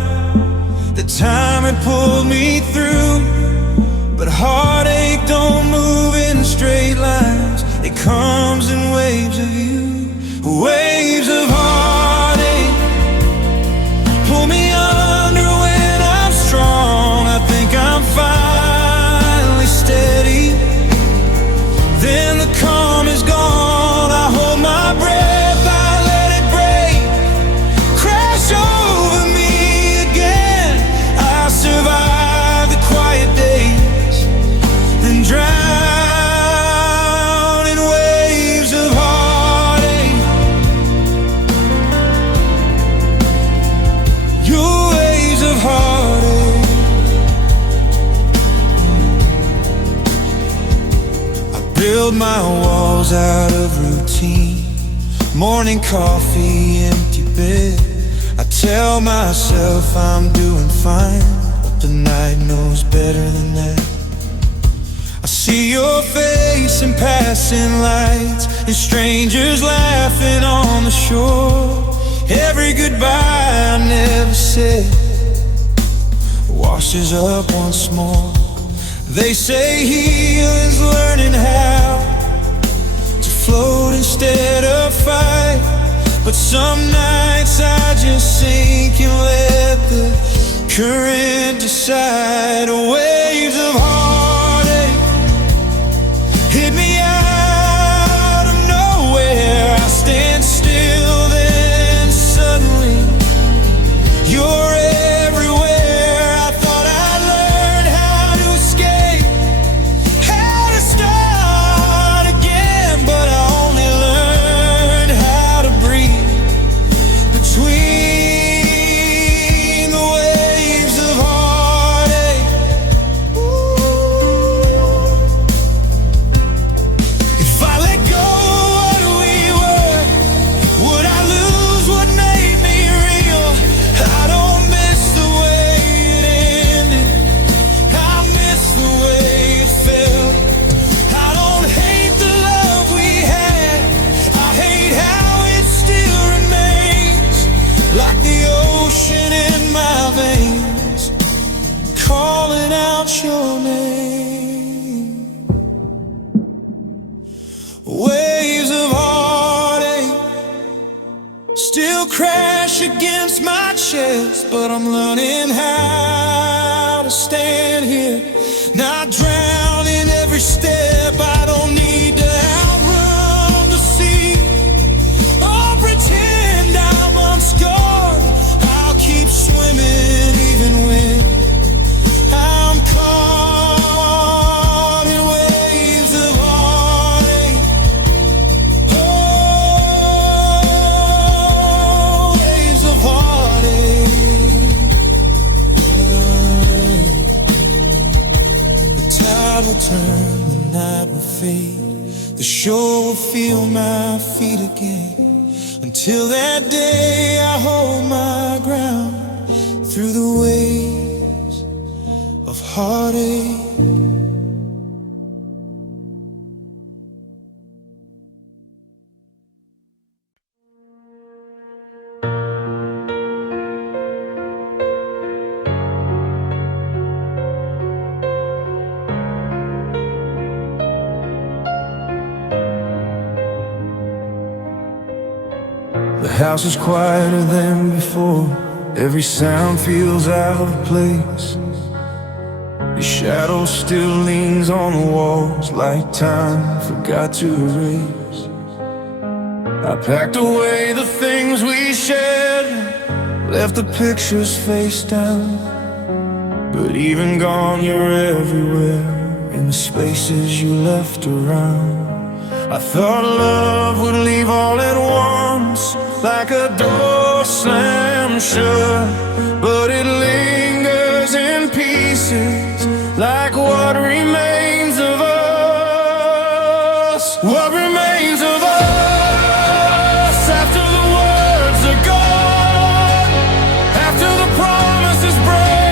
the time had pulled me through. But heartache don't move in straight lines, it comes in waves of you. Waves of heartache pull me under when I'm strong. I think I'm build my walls out of routine. Morning coffee, empty bed. I tell myself I'm doing fine, but the night knows better than that. I see your face in passing lights, and strangers laughing on the shore. Every goodbye I never said washes up once more. They say healing's learning how to float instead of fight, but some nights I just sink and let the current decide. Waves of heartache hit me out of nowhere. I stand still, then suddenly you're everywhere. I thought I'd learn how to escape, how to start again, but I only learned how to breathe between the waves of heartache. Ooh. If I let go of what we were, would I lose what made me real? I don't miss the way it ended, I miss the way it felt. I don't hate the love we had, I hate how it still remains, like the ocean in my veins, calling out your name. Waves of heartache still crash against my chest, but I'm learning how to stand here, not drown in every step. I don't need to outrun the sea or pretend I'm unscarred. I'll keep swimming even when I'm caught in waves of heartache. Oh, waves of heartache. The tide will turn, the night will fade, the shore will feel my feet again. Until that day, I hold my ground through the waves of heartache. The house is quieter than before. Every sound feels out of place. Your shadow still leans on the walls, like time forgot to erase. I packed away the things we shared, left the pictures face down. But even gone, you're everywhere, in the spaces you left around. I thought love would leave all at once, like a door slammed shut, but it lingers in pieces, like what remains of us. What remains of us after the words are gone, after the promises break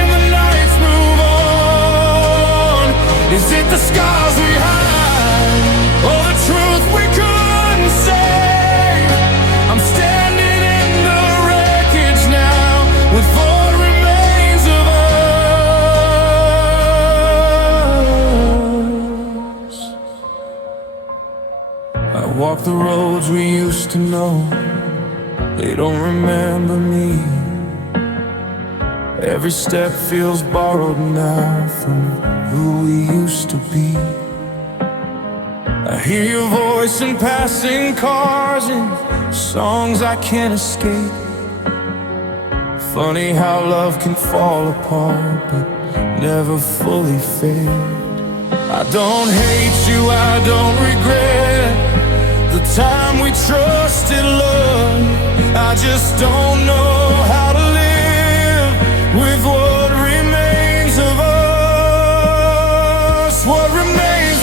and the nights move on. Is it the scars we hide, or the truth we couldn't say? I'm standing in the wreckage now, with what remains of us. I walk the roads we used to know, they don't remember me. Every step feels borrowed now from who we used to be. I hear your voice in passing cars and songs I can't escape. Funny how love can fall apart but never fully fade. I don't hate you, I don't regret the time we trusted love. I just don't know how to live with what remains of us. What remains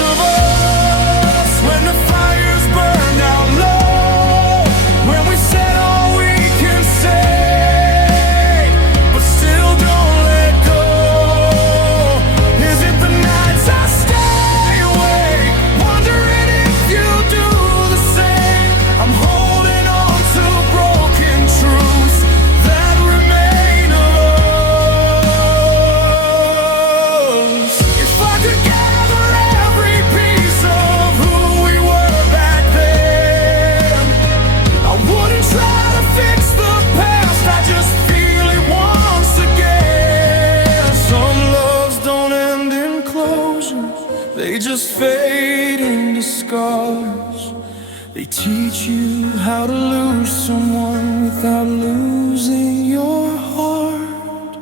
teach you how to lose someone without losing your heart.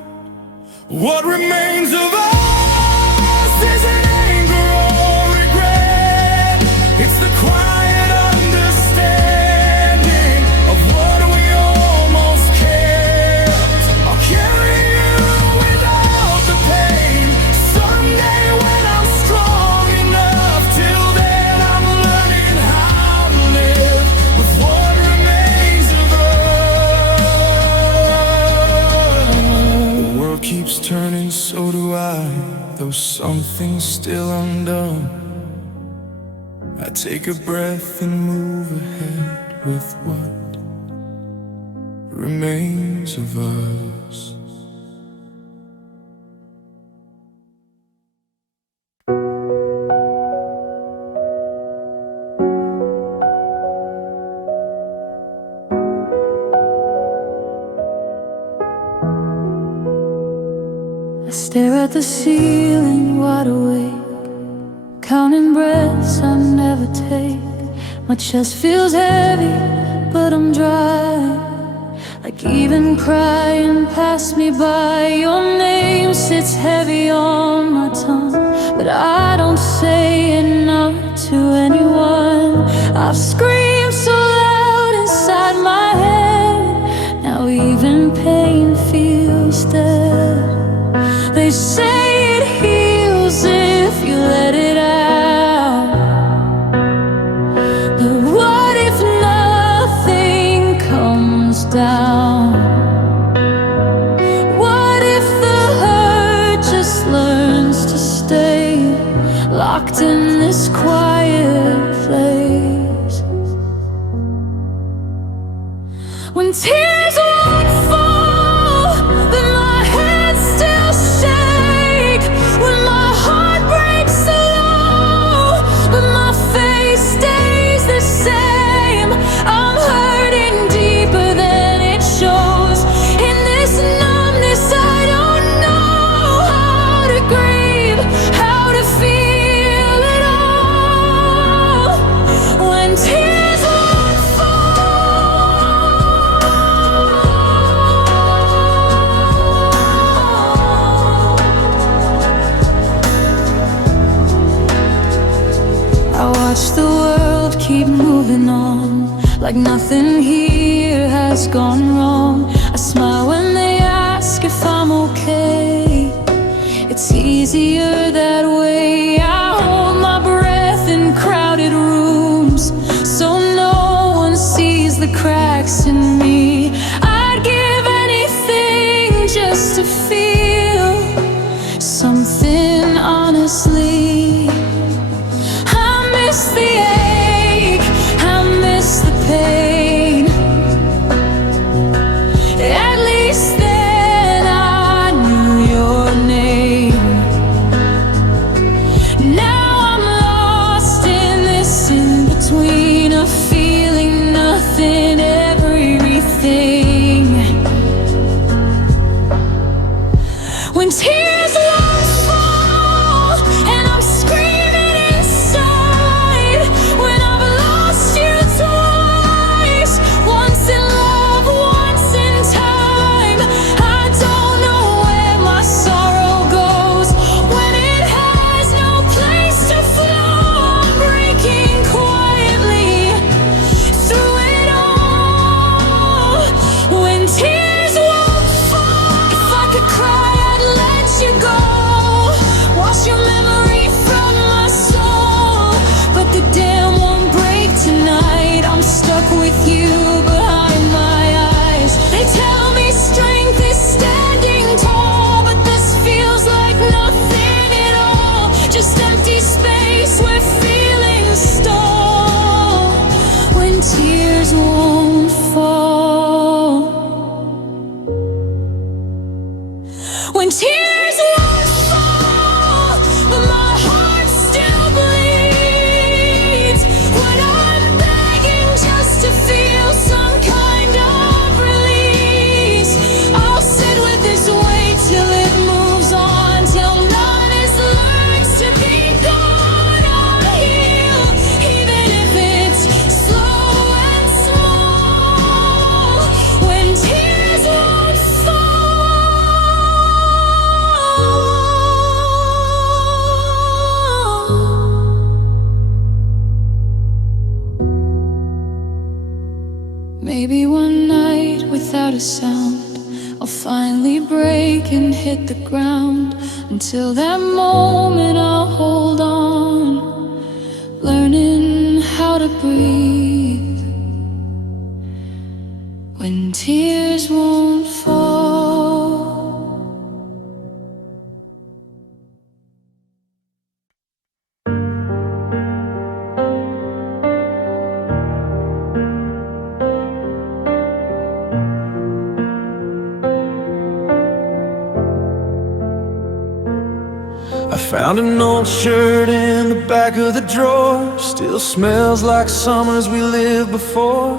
What remains of us isn't anger or regret. It's the quiet understanding of what we almost kept. I'll carry you without the pain. Someday when I'm strong enough, till then I'm learning how to live with what remains of us. The world keeps turning, so do I, though something's still undone. I take a breath and move ahead with what remains of us. I stare at the ceiling, wide awake, counting breaths I never take. My chest feels heavy, but I'm dry. Like even crying passed me by. Your name sits heavy on my tongue, but I don't say it not to anyone. I've screamed so loud inside my head, now even pain feels dead. They say it heals if you let it out. But what if nothing comes down? What if the hurt just learns to stay locked in this quiet place? When tears won't fall, but my head still shake. When my heart breaks slow, but my face stays the same. I'm hurting deeper than it shows. In this numbness I don't know how to grieve, how to feel it all. When tears won't I watch the world keep moving on, like nothing here has gone wrong. I smile when they ask if I'm okay. It's easier that way. I hold my breath in crowded rooms, so no one sees the cracks in me. I'd give anything just to feel something honestly. I miss the ache, I miss the pain. At least then I knew your name. Now I'm lost in this in-between of feeling nothing, everything. When tears won't fall and I'm screaming inside, when I've lost you twice, once in love, once in time, I don't know where my sorrow goes. When it has no place to flow, I'm breaking quietly through it all. When tears won't fall, if I could cry I'd let you go, wash your memory from my soul. But the dam won't break tonight. I'm stuck with you behind my eyes. They tell me strength is standing tall, but this feels like nothing at all. Just empty space where feelings stall. When tears won't fall, when tears won't fall, but my heart still bleeds. When I'm begging just to feel some kind of release, I'll sit with this weight till it moves on, till none is learned to be gone. I'll heal, even if it's slow. I'll finally break and hit the ground. Until that moment I'll hold on, learning how to breathe when tears won't fall. I found an old shirt in the back of the drawer. Still smells like summers we lived before.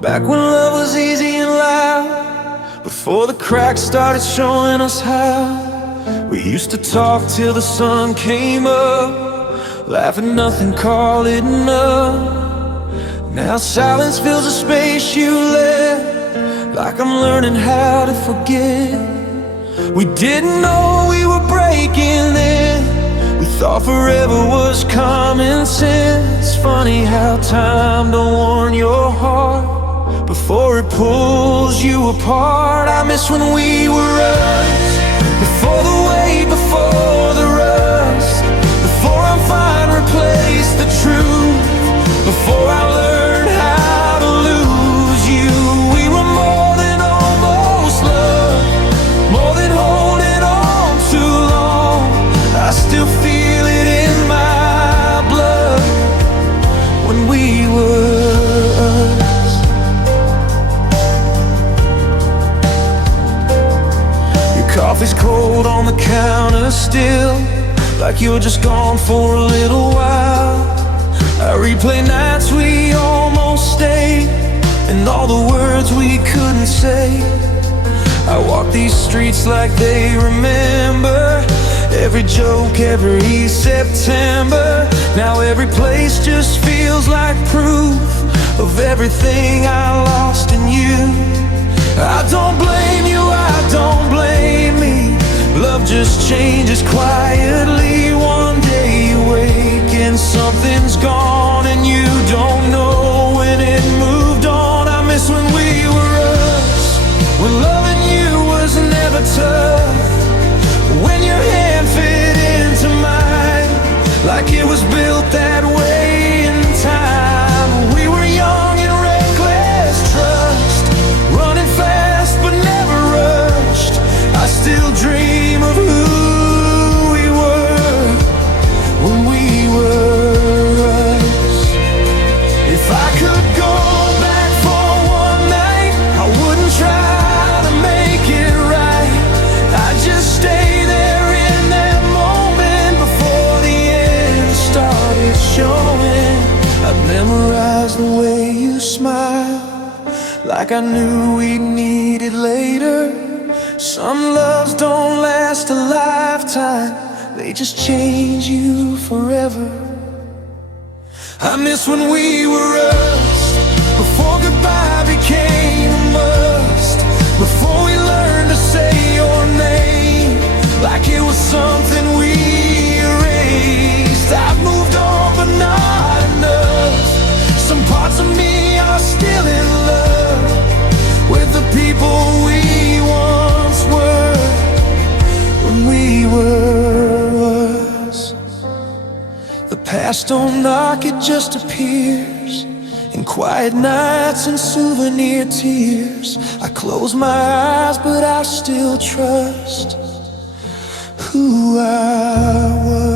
Back when love was easy and loud, before the cracks started showing us how. We used to talk till the sun came up, laugh at nothing, call it enough. Now silence fills the space you left, like I'm learning how to forget. We didn't know we were breaking then. We thought forever was common sense. Funny how time don't warn your heart before it pulls you apart. I miss when we were us, before the weight, before the rust, before I'm fine replaced the truth, before I learned how to lose you. We were more than almost love, more than holding on too long. I still feel it in my blood when we were us. Your coffee's cold on the counter still, like you're just gone for a little while. I replay nights we almost stayed, and all the words we couldn't say. I walk these streets like they remember every joke, every September. Now every place just feels like proof of everything I lost in you. I don't blame you, I don't blame me. Love just changes quietly. One day you wake and something's gone, and you don't know when it moved on. I miss when we were us, when loving you was never tough, when your hand fit into mine like it was built that way in time. We were young and reckless, trust, running fast but never rushed. I still dream of who we were when we were us. If I could go back for one night, I wouldn't try to make it right. I'd just stay there in that moment before the end started showing. I'd memorize the way you smile, like I knew we'd need it later. Some loves don't last a lifetime, they just change you forever. I miss when we were us, before goodbye became a must, before we learned to say your name like it was something we erased. I've moved on but not enough. Some parts of me are still in love with the people we once were when we were us. The past don't knock, it just appears in quiet nights and souvenir tears. I close my eyes but I still trust who I was.